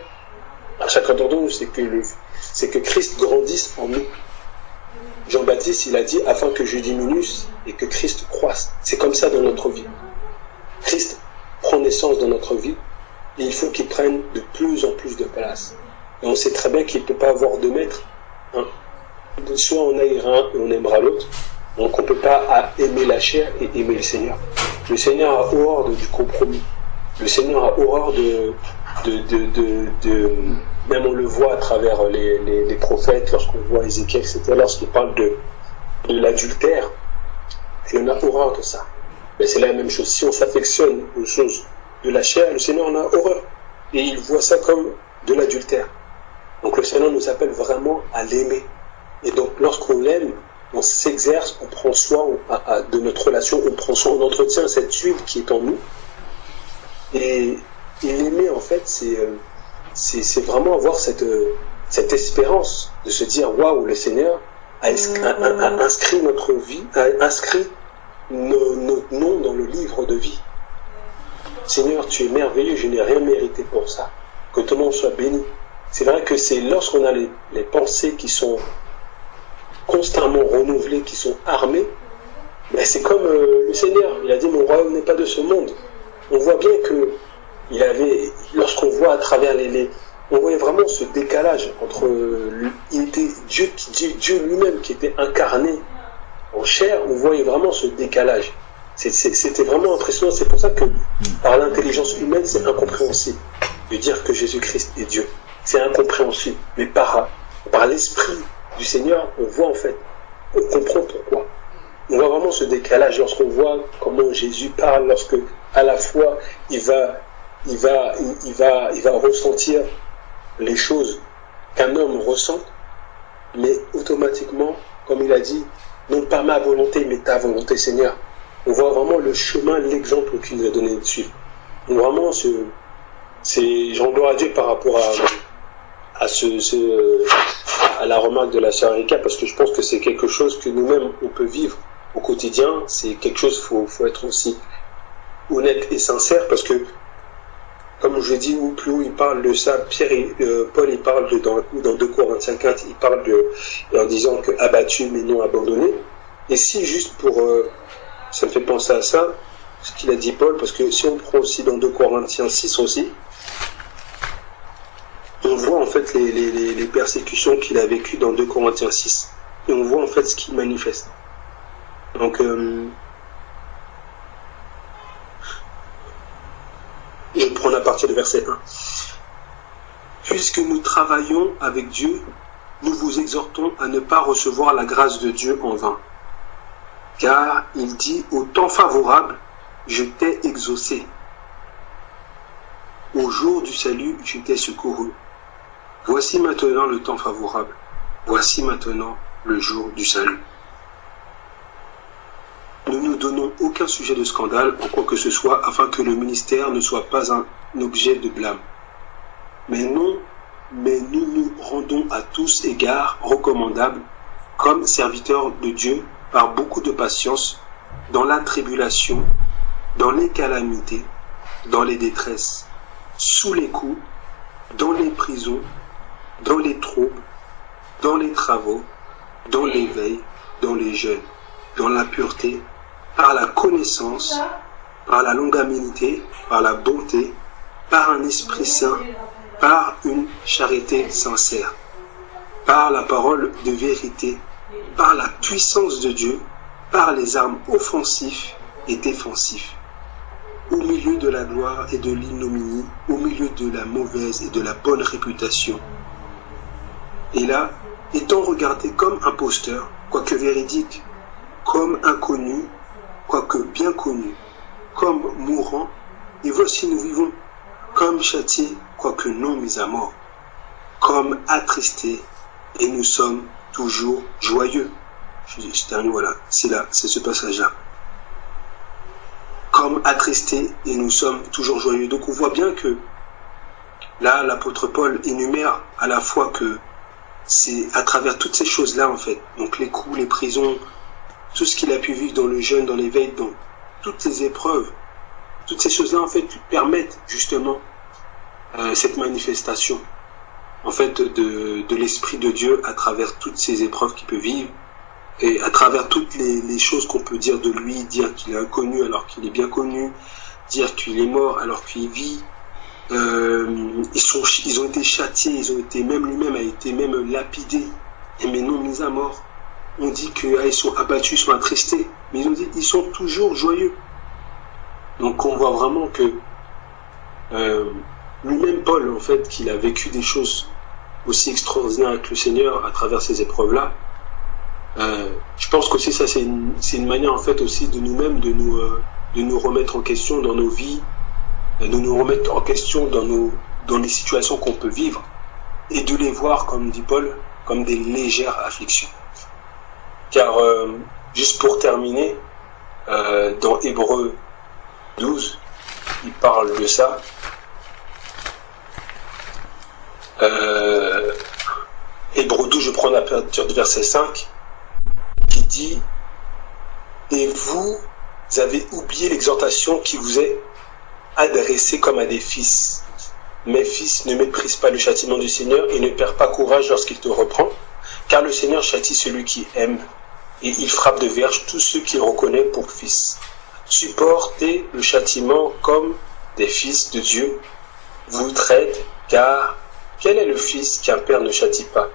à chacun d'entre nous. C'est que Christ grandisse en nous. Jean-Baptiste, il a dit, afin que je diminue et que Christ croisse. C'est comme ça dans notre vie. Christ prend naissance dans notre vie et il faut qu'il prenne de plus en plus de place. Et on sait très bien qu'il ne peut pas avoir de maître. Hein. Soit on haïra un et on aimera l'autre. Donc on ne peut pas aimer la chair et aimer le Seigneur. Le Seigneur a horreur du compromis. Le Seigneur a horreur même on le voit à travers les prophètes, lorsqu'on voit Ézéchiel, etc., lorsqu'il parle de l'adultère, il en a horreur de ça. Mais c'est la même chose. Si on s'affectionne aux choses de la chair, le Seigneur en a horreur. Et il voit ça comme de l'adultère. Donc le Seigneur nous appelle vraiment à l'aimer. Et donc lorsqu'on l'aime, on s'exerce, on prend soin de notre relation, on prend soin, on entretient cette huile qui est en nous. Et l'aimer, en fait, c'est vraiment avoir cette espérance de se dire, waouh, le Seigneur a inscrit notre vie, a inscrit notre nom dans le livre de vie. Seigneur, tu es merveilleux, je n'ai rien mérité pour ça. Que ton nom soit béni. C'est vrai que c'est lorsqu'on a les pensées qui sont constamment renouvelées, qui sont armées, ben c'est comme le Seigneur, il a dit, mon royaume n'est pas de ce monde. On voit bien que lorsqu'on voit à travers on voyait vraiment ce décalage entre il était Dieu lui-même qui était incarné en chair, on voyait vraiment ce décalage. C'était vraiment impressionnant. C'est pour ça que par l'intelligence humaine, c'est incompréhensible de dire que Jésus-Christ est Dieu. C'est incompréhensible. Mais par l'esprit du Seigneur, on voit en fait, on comprend pourquoi. On voit vraiment ce décalage lorsqu'on voit comment Jésus parle, lorsque à la fois il va ressentir les choses qu'un homme ressent, mais automatiquement, comme il a dit, non pas ma volonté, mais ta volonté, Seigneur. On voit vraiment le chemin, l'exemple qu'il nous a donné de suivre. Donc vraiment, j'en gloire à Dieu par rapport à la remarque de la sœur Erika, parce que je pense que c'est quelque chose que nous-mêmes, on peut vivre au quotidien. C'est quelque chose, faut être aussi honnête et sincère, parce que, comme je l'ai dit, plus haut il parle de ça, Paul il parle dans 2 Corinthiens 4, il parle en disant que abattu mais non abandonné. Et si juste pour, ça me fait penser à ça, ce qu'il a dit Paul, parce que si on prend aussi dans 2 Corinthiens 6 aussi, on voit en fait les persécutions qu'il a vécues dans 2 Corinthiens 6, et on voit en fait ce qu'il manifeste. Donc, je prends à partir du verset 1. Puisque nous travaillons avec Dieu, nous vous exhortons à ne pas recevoir la grâce de Dieu en vain. Car il dit, au temps favorable, je t'ai exaucé. Au jour du salut, je t'ai secouru. Voici maintenant le temps favorable. Voici maintenant le jour du salut. Ne nous donnons aucun sujet de scandale en quoi que ce soit, afin que le ministère ne soit pas un objet de blâme. Mais nous nous rendons à tous égards recommandables, comme serviteurs de Dieu, par beaucoup de patience, dans la tribulation, dans les calamités, dans les détresses, sous les coups, dans les prisons, dans les troubles, dans les travaux, dans l'éveil, dans les jeûnes, dans la pureté, par la connaissance, par la longanimité, par la bonté, par un esprit saint, par une charité sincère, par la parole de vérité, par la puissance de Dieu, par les armes offensives et défensives, au milieu de la gloire et de l'ignominie, au milieu de la mauvaise et de la bonne réputation. Et là, étant regardé comme imposteur, quoique véridique, comme inconnu, quoique bien connu, comme mourant, et voici nous vivons, comme châtiés, quoique non mis à mort, comme attristés, et nous sommes toujours joyeux. Je termine, voilà, c'est ce passage-là. Comme attristés, et nous sommes toujours joyeux. Donc on voit bien que, là, l'apôtre Paul énumère à la fois que c'est à travers toutes ces choses-là, en fait, donc les coups, les prisons, tout ce qu'il a pu vivre dans le jeûne, dans l'éveil, dans toutes ces épreuves, toutes ces choses-là, en fait, permettent justement cette manifestation, en fait, de l'Esprit de Dieu à travers toutes ces épreuves qu'il peut vivre, et à travers toutes les choses qu'on peut dire de lui, dire qu'il est inconnu alors qu'il est bien connu, dire qu'il est mort alors qu'il vit. Ils ont été châtiés, ils ont été, même lui-même a été même lapidé, mais non mis à mort. On dit qu'ils sont abattus, ils sont attristés, mais ils ont dit ils sont toujours joyeux. Donc on voit vraiment que lui-même Paul, en fait, qu'il a vécu des choses aussi extraordinaires avec le Seigneur à travers ces épreuves-là. Je pense qu'aussi ça c'est une manière en fait aussi de nous-mêmes de nous remettre en question dans nos vies, de nous remettre en question dans les situations qu'on peut vivre et de les voir, comme dit Paul, comme des légères afflictions. Car juste pour terminer, dans Hébreux 12, il parle de ça. Hébreux 12, je prends à partir du verset 5, qui dit « Et vous avez oublié l'exhortation qui vous est adressée comme à des fils. Mes fils, ne méprise pas le châtiment du Seigneur et ne perds pas courage lorsqu'il te reprend, car le Seigneur châtie celui qui aime, et il frappe de verge tous ceux qu'il reconnaît pour fils. Supportez le châtiment comme des fils de Dieu vous traite, car quel est le fils qu'un père ne châtie pas?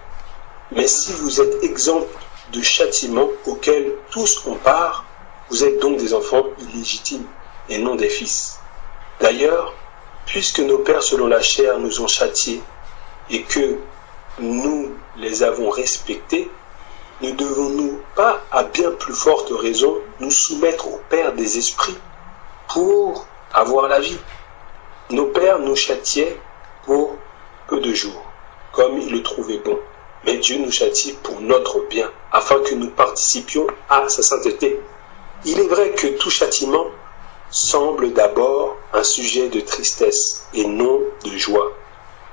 Mais si vous êtes exempt de châtiment auquel tous ont part, vous êtes donc des enfants illégitimes et non des fils. D'ailleurs, puisque nos pères selon la chair nous ont châtiés et que nous les avons respectés, ne devons-nous pas, à bien plus forte raison, nous soumettre au Père des esprits pour avoir la vie? Nos pères nous châtiaient pour peu de jours, comme ils le trouvaient bon. Mais Dieu nous châtie pour notre bien, afin que nous participions à sa sainteté. Il est vrai que tout châtiment semble d'abord un sujet de tristesse et non de joie,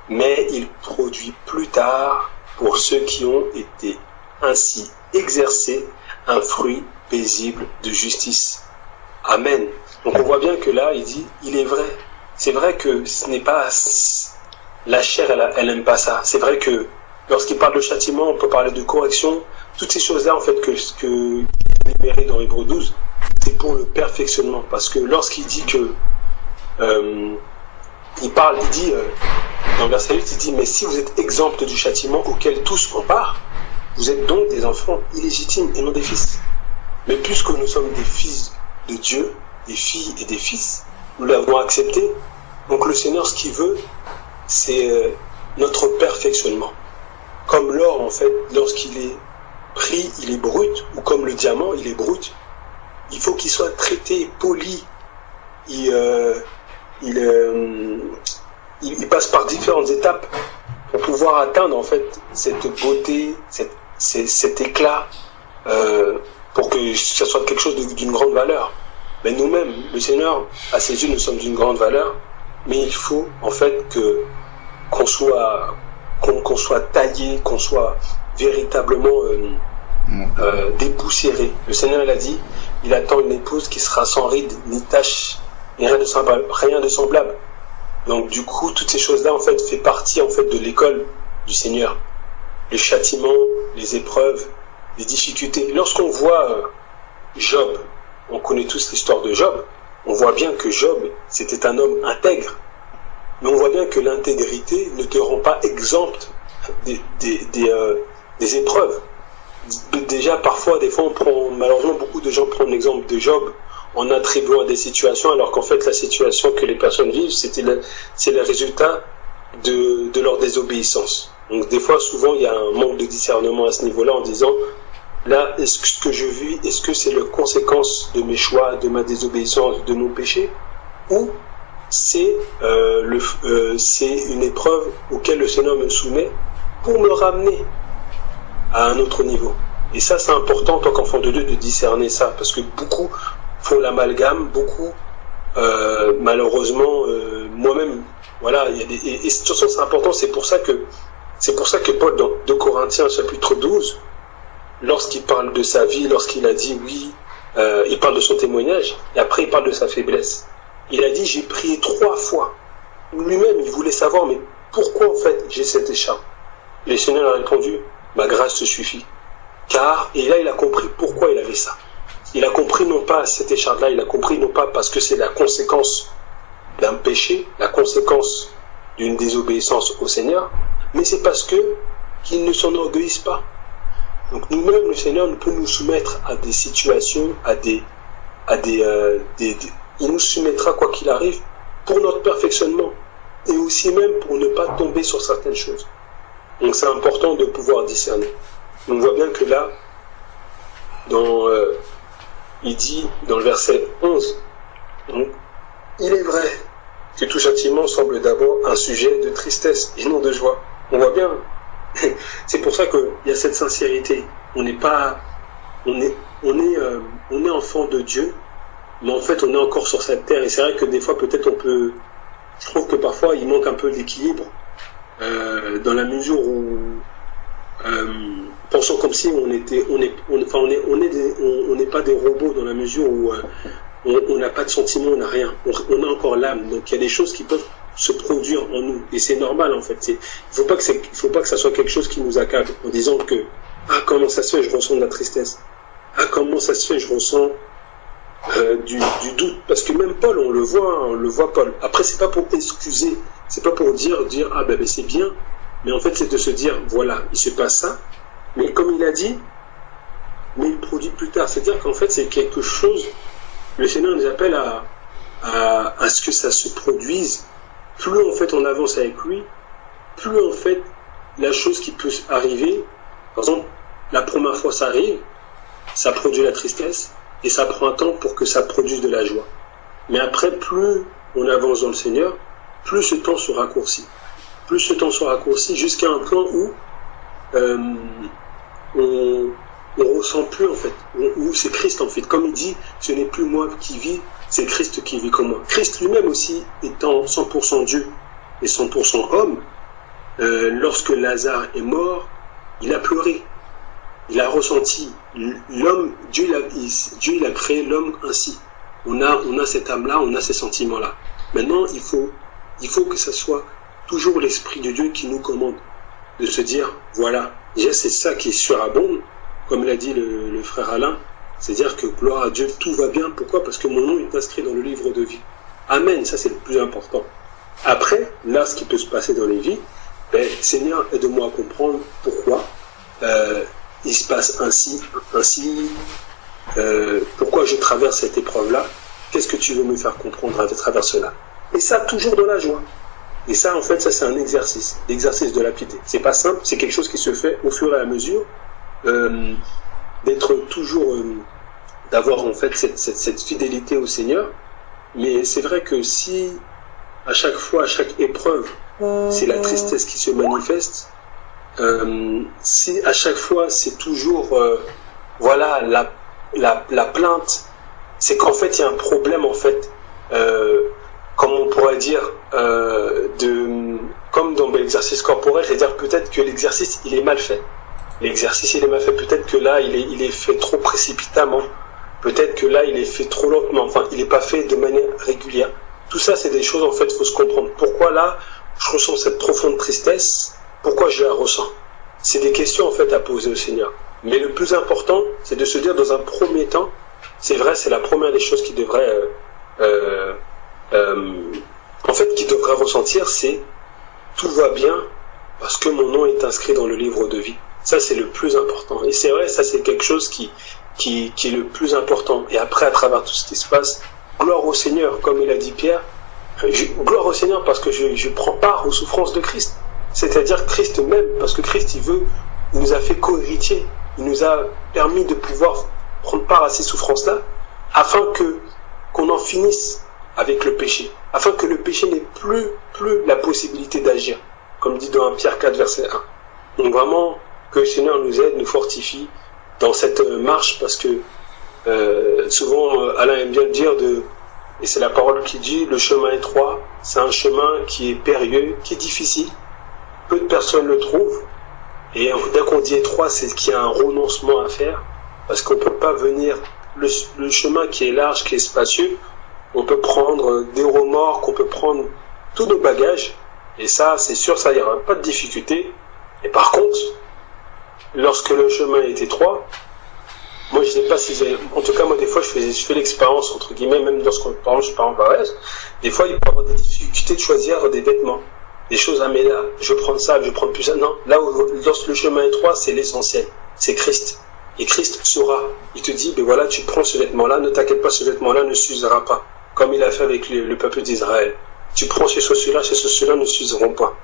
mais il produit plus tard, pour ceux qui ont été ainsi exercés, un fruit paisible de justice. Amen. Donc on voit bien que là, il dit, il est vrai. C'est vrai que ce n'est pas... La chair, elle n'aime pas ça. C'est vrai que lorsqu'il parle de châtiment, on peut parler de correction. Toutes ces choses-là, en fait, que libéré dans Hébreux 12, c'est pour le perfectionnement. Parce que lorsqu'il dit que... il dit, dans le verset 8, il dit, mais si vous êtes exempts du châtiment auquel tous ont part, vous êtes donc des enfants illégitimes et non des fils. Mais puisque nous sommes des fils de Dieu, des filles et des fils, nous l'avons accepté. Donc le Seigneur, ce qu'il veut, c'est notre perfectionnement. Comme l'or, en fait, lorsqu'il est pris, il est brut, ou comme le diamant, il est brut. Il faut qu'il soit traité, poli. Il passe par différentes étapes pour pouvoir atteindre, en fait, cette beauté, cet éclat, pour que ça soit quelque chose d'une grande valeur. Mais nous-mêmes, le Seigneur, à ses yeux, nous sommes d'une grande valeur, mais il faut, en fait, qu'on soit taillé, qu'on soit véritablement dépoussiéré. Le Seigneur, il a dit, il attend une épouse qui sera sans ride, ni tache, ni rien de semblable. Donc, du coup, toutes ces choses-là, en fait, fait partie, en fait, de l'école du Seigneur. Les châtiments, les épreuves, les difficultés. Lorsqu'on voit Job, on connaît tous l'histoire de Job, on voit bien que Job, c'était un homme intègre. Mais on voit bien que l'intégrité ne te rend pas exempt des épreuves. Déjà, parfois, des fois, malheureusement, beaucoup de gens prennent l'exemple de Job en attribuant à des situations, alors qu'en fait, la situation que les personnes vivent, c'est le résultat de leur désobéissance. Donc, des fois, souvent, il y a un manque de discernement à ce niveau-là en disant, là, est-ce que ce que je vis, est-ce que c'est la conséquence de mes choix, de ma désobéissance, de mon péché, ou c'est une épreuve auquel le Seigneur me soumet pour me ramener à un autre niveau. Et ça, c'est important en tant qu'enfant de Dieu de discerner ça, parce que beaucoup font l'amalgame, beaucoup, malheureusement, moi-même, voilà, et de toute façon, c'est important, c'est pour ça que Paul, dans 2 Corinthiens, chapitre 12, lorsqu'il parle de sa vie, lorsqu'il a dit oui, il parle de son témoignage, et après il parle de sa faiblesse. Il a dit, j'ai prié 3 fois. Lui-même, il voulait savoir, mais pourquoi en fait j'ai cette écharpe? Et le Seigneur a répondu, ma grâce te suffit. Car, et là il a compris pourquoi il avait ça. Il a compris non pas cette écharpe-là, il a compris non pas parce que c'est la conséquence d'un péché, la conséquence d'une désobéissance au Seigneur, mais c'est parce qu'il ne s'enorgueillisse pas. Donc nous-mêmes, le Seigneur peut nous soumettre à des situations, il nous soumettra quoi qu'il arrive pour notre perfectionnement et aussi même pour ne pas tomber sur certaines choses. Donc c'est important de pouvoir discerner. On voit bien que là, il dit dans le verset 11, donc, il est vrai que tout châtiment semble d'abord un sujet de tristesse et non de joie. On voit bien, c'est pour ça qu'il y a cette sincérité. On est enfant de Dieu, mais en fait on est encore sur cette terre. Et c'est vrai que des fois peut-être je trouve que parfois il manque un peu d'équilibre dans la mesure où pensons comme si on n'est pas des robots, dans la mesure où on n'a pas de sentiments, on n'a rien, on a encore l'âme. Donc il y a des choses qui peuvent se produire en nous et c'est normal en fait. Il faut pas que ça soit quelque chose qui nous accable en disant que comment ça se fait, je ressens de la tristesse, comment ça se fait, je ressens du doute, parce que même Paul, on le voit Paul. Après, c'est pas pour excuser, c'est pas pour dire ben c'est bien, mais en fait c'est de se dire voilà, il se passe ça, mais comme il a dit, mais il produit plus tard. C'est-à-dire qu'en fait c'est quelque chose, le Seigneur nous appelle à ce que ça se produise. Plus en fait on avance avec lui, plus en fait la chose qui peut arriver, par exemple, la première fois ça arrive, ça produit la tristesse, et ça prend un temps pour que ça produise de la joie. Mais après, plus on avance dans le Seigneur, plus ce temps se raccourcit. Plus ce temps se raccourcit jusqu'à un point où on ressent plus en fait, où c'est Christ en fait. Comme il dit, ce n'est plus moi qui vis, c'est Christ qui vit comme moi. Christ lui-même aussi, étant 100% Dieu et 100% homme, lorsque Lazare est mort, il a pleuré. Il a ressenti. L'homme, Dieu il a créé l'homme ainsi. On a cette âme-là, on a ces sentiments-là. Maintenant, il faut que ce soit toujours l'Esprit de Dieu qui nous commande. De se dire, voilà, déjà c'est ça qui surabonde, comme l'a dit le frère Alain, c'est-à-dire que gloire à Dieu, tout va bien. Pourquoi? Parce que mon nom est inscrit dans le livre de vie. Amen, ça c'est le plus important. Après, là, ce qui peut se passer dans les vies, Seigneur, aide-moi à comprendre pourquoi il se passe ainsi, pourquoi je traverse cette épreuve-là, qu'est-ce que tu veux me faire comprendre à travers cela. Et ça, toujours dans la joie. Et ça, en fait, ça c'est un exercice, l'exercice de la piété. C'est pas simple, c'est quelque chose qui se fait au fur et à mesure, d'être toujours, d'avoir en fait cette fidélité au Seigneur. Mais c'est vrai que si à chaque fois, à chaque épreuve, c'est la tristesse qui se manifeste, si à chaque fois c'est toujours voilà la plainte, c'est qu'en fait il y a un problème en fait, comme on pourrait dire, comme dans l'exercice corporel, c'est-à-dire peut-être que l'exercice il est mal fait. L'exercice il est mal fait, peut-être que là il est fait trop précipitamment, peut-être que là il est fait trop lentement, enfin il n'est pas fait de manière régulière. Tout ça c'est des choses en fait, il faut se comprendre. Pourquoi là je ressens cette profonde tristesse? Pourquoi je la ressens? C'est des questions en fait à poser au Seigneur. Mais le plus important, c'est de se dire dans un premier temps, c'est vrai, c'est la première des choses qui devrait, en fait, qui devrait ressentir, c'est tout va bien parce que mon nom est inscrit dans le livre de vie. Ça, c'est le plus important. Et c'est vrai, ça, c'est quelque chose qui est le plus important. Et après, à travers tout ce qui se passe, gloire au Seigneur, comme il a dit Pierre. Gloire au Seigneur parce que je prends part aux souffrances de Christ. C'est-à-dire Christ même, parce que Christ, il nous a fait co-héritiers. Il nous a permis de pouvoir prendre part à ces souffrances-là, afin qu'on en finisse avec le péché, afin que le péché n'ait plus la possibilité d'agir, comme dit dans 1 Pierre 4, verset 1. Donc vraiment, que le Seigneur nous aide, nous fortifie dans cette marche, parce que souvent, Alain aime bien le dire, et c'est la parole qui dit, le chemin étroit, c'est un chemin qui est périlleux, qui est difficile. Peu de personnes le trouvent. Et dès qu'on dit étroit, c'est qu'il y a un renoncement à faire. Parce qu'on ne peut pas venir... Le chemin qui est large, qui est spacieux, on peut prendre des remords, on peut prendre tous nos bagages. Et ça, c'est sûr, ça, il n'y aura pas de difficulté. Et par contre, lorsque le chemin est étroit, moi, je ne sais pas si j'ai... En tout cas, moi, des fois, je fais l'expérience, entre guillemets, même lorsqu'on parle, je pars en voyage, des fois, il peut y avoir des difficultés de choisir des vêtements. Des choses, mais là, je vais prendre ça, je vais prendre plus ça. Non, là où lorsque le chemin est étroit, c'est l'essentiel. C'est Christ. Et Christ saura. Il te dit, ben voilà, tu prends ce vêtement-là, ne t'inquiète pas, ce vêtement-là ne s'usera pas. Comme il a fait avec le peuple d'Israël. Tu prends ces chaussures-là ne s'useront pas.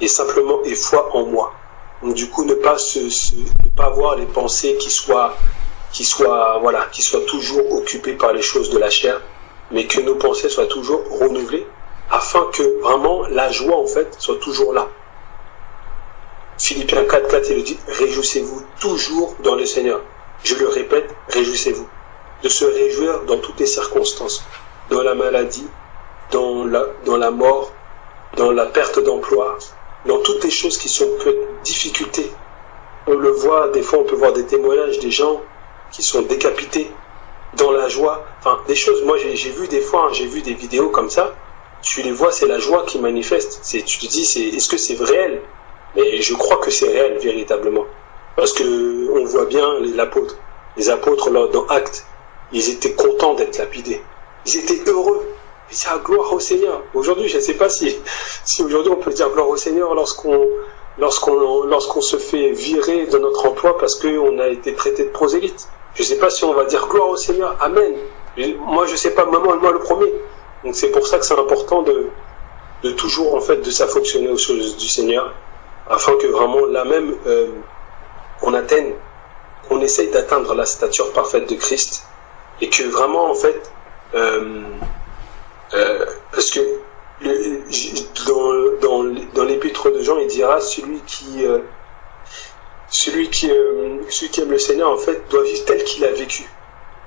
Et simplement, et foi en moi. Donc du coup, ne pas avoir les pensées qui soient toujours occupées par les choses de la chair, mais que nos pensées soient toujours renouvelées, afin que vraiment la joie en fait soit toujours là. Philippiens 4, il dit, réjouissez-vous toujours dans le Seigneur. Je le répète, réjouissez-vous. De se réjouir dans toutes les circonstances, dans la maladie, dans la mort, dans la perte d'emploi, dans toutes les choses qui sont difficultés. On le voit, des fois on peut voir des témoignages des gens qui sont décapités dans la joie. Enfin, des choses, moi j'ai vu des fois, j'ai vu des vidéos comme ça, tu les vois, c'est la joie qui manifeste. Tu te dis, est-ce que c'est réel? Mais je crois que c'est réel, véritablement. Parce que on voit bien les apôtres. Les apôtres, là, dans Actes, ils étaient contents d'être lapidés. Ils étaient heureux. Ils disaient, gloire au Seigneur. Aujourd'hui, je ne sais pas si aujourd'hui on peut dire gloire au Seigneur lorsqu'on se fait virer de notre emploi parce qu'on a été traité de prosélyte. Je ne sais pas si on va dire gloire au Seigneur. Amen. Moi, je ne sais pas, moi le premier. Donc c'est pour ça que c'est important de toujours en fait de s'affectionner aux choses du Seigneur, afin que vraiment là même qu'on essaye d'atteindre la stature parfaite de Christ, et que vraiment, en fait, parce que dans l'épître de Jean, il dira celui qui aime le Seigneur, en fait, doit vivre tel qu'il a vécu.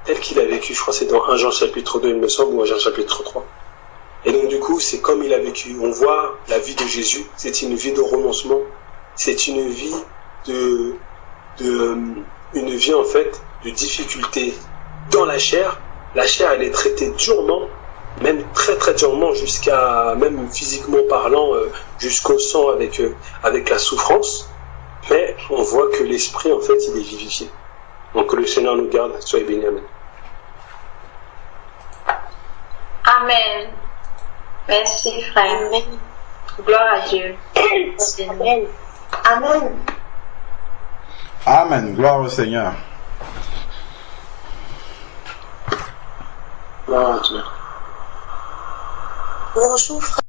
Tel qu'il a vécu, je crois que c'est dans 1 Jean chapitre 2, il me semble, ou 1 Jean chapitre 3. Et donc, du coup, c'est comme il a vécu. On voit la vie de Jésus, c'est une vie de renoncement, c'est une vie une vie, en fait, de difficulté dans la chair. La chair, elle est traitée durement, même très très durement, même physiquement parlant, jusqu'au sang avec la souffrance. Mais on voit que l'esprit, en fait, il est vivifié. Donc que le Seigneur nous garde, soyez bénis, amen. Amen. Merci, frère. Amen. Gloire à Dieu. Amen. Amen. Amen. Gloire au Seigneur. Gloire à Dieu. Bonjour, frère.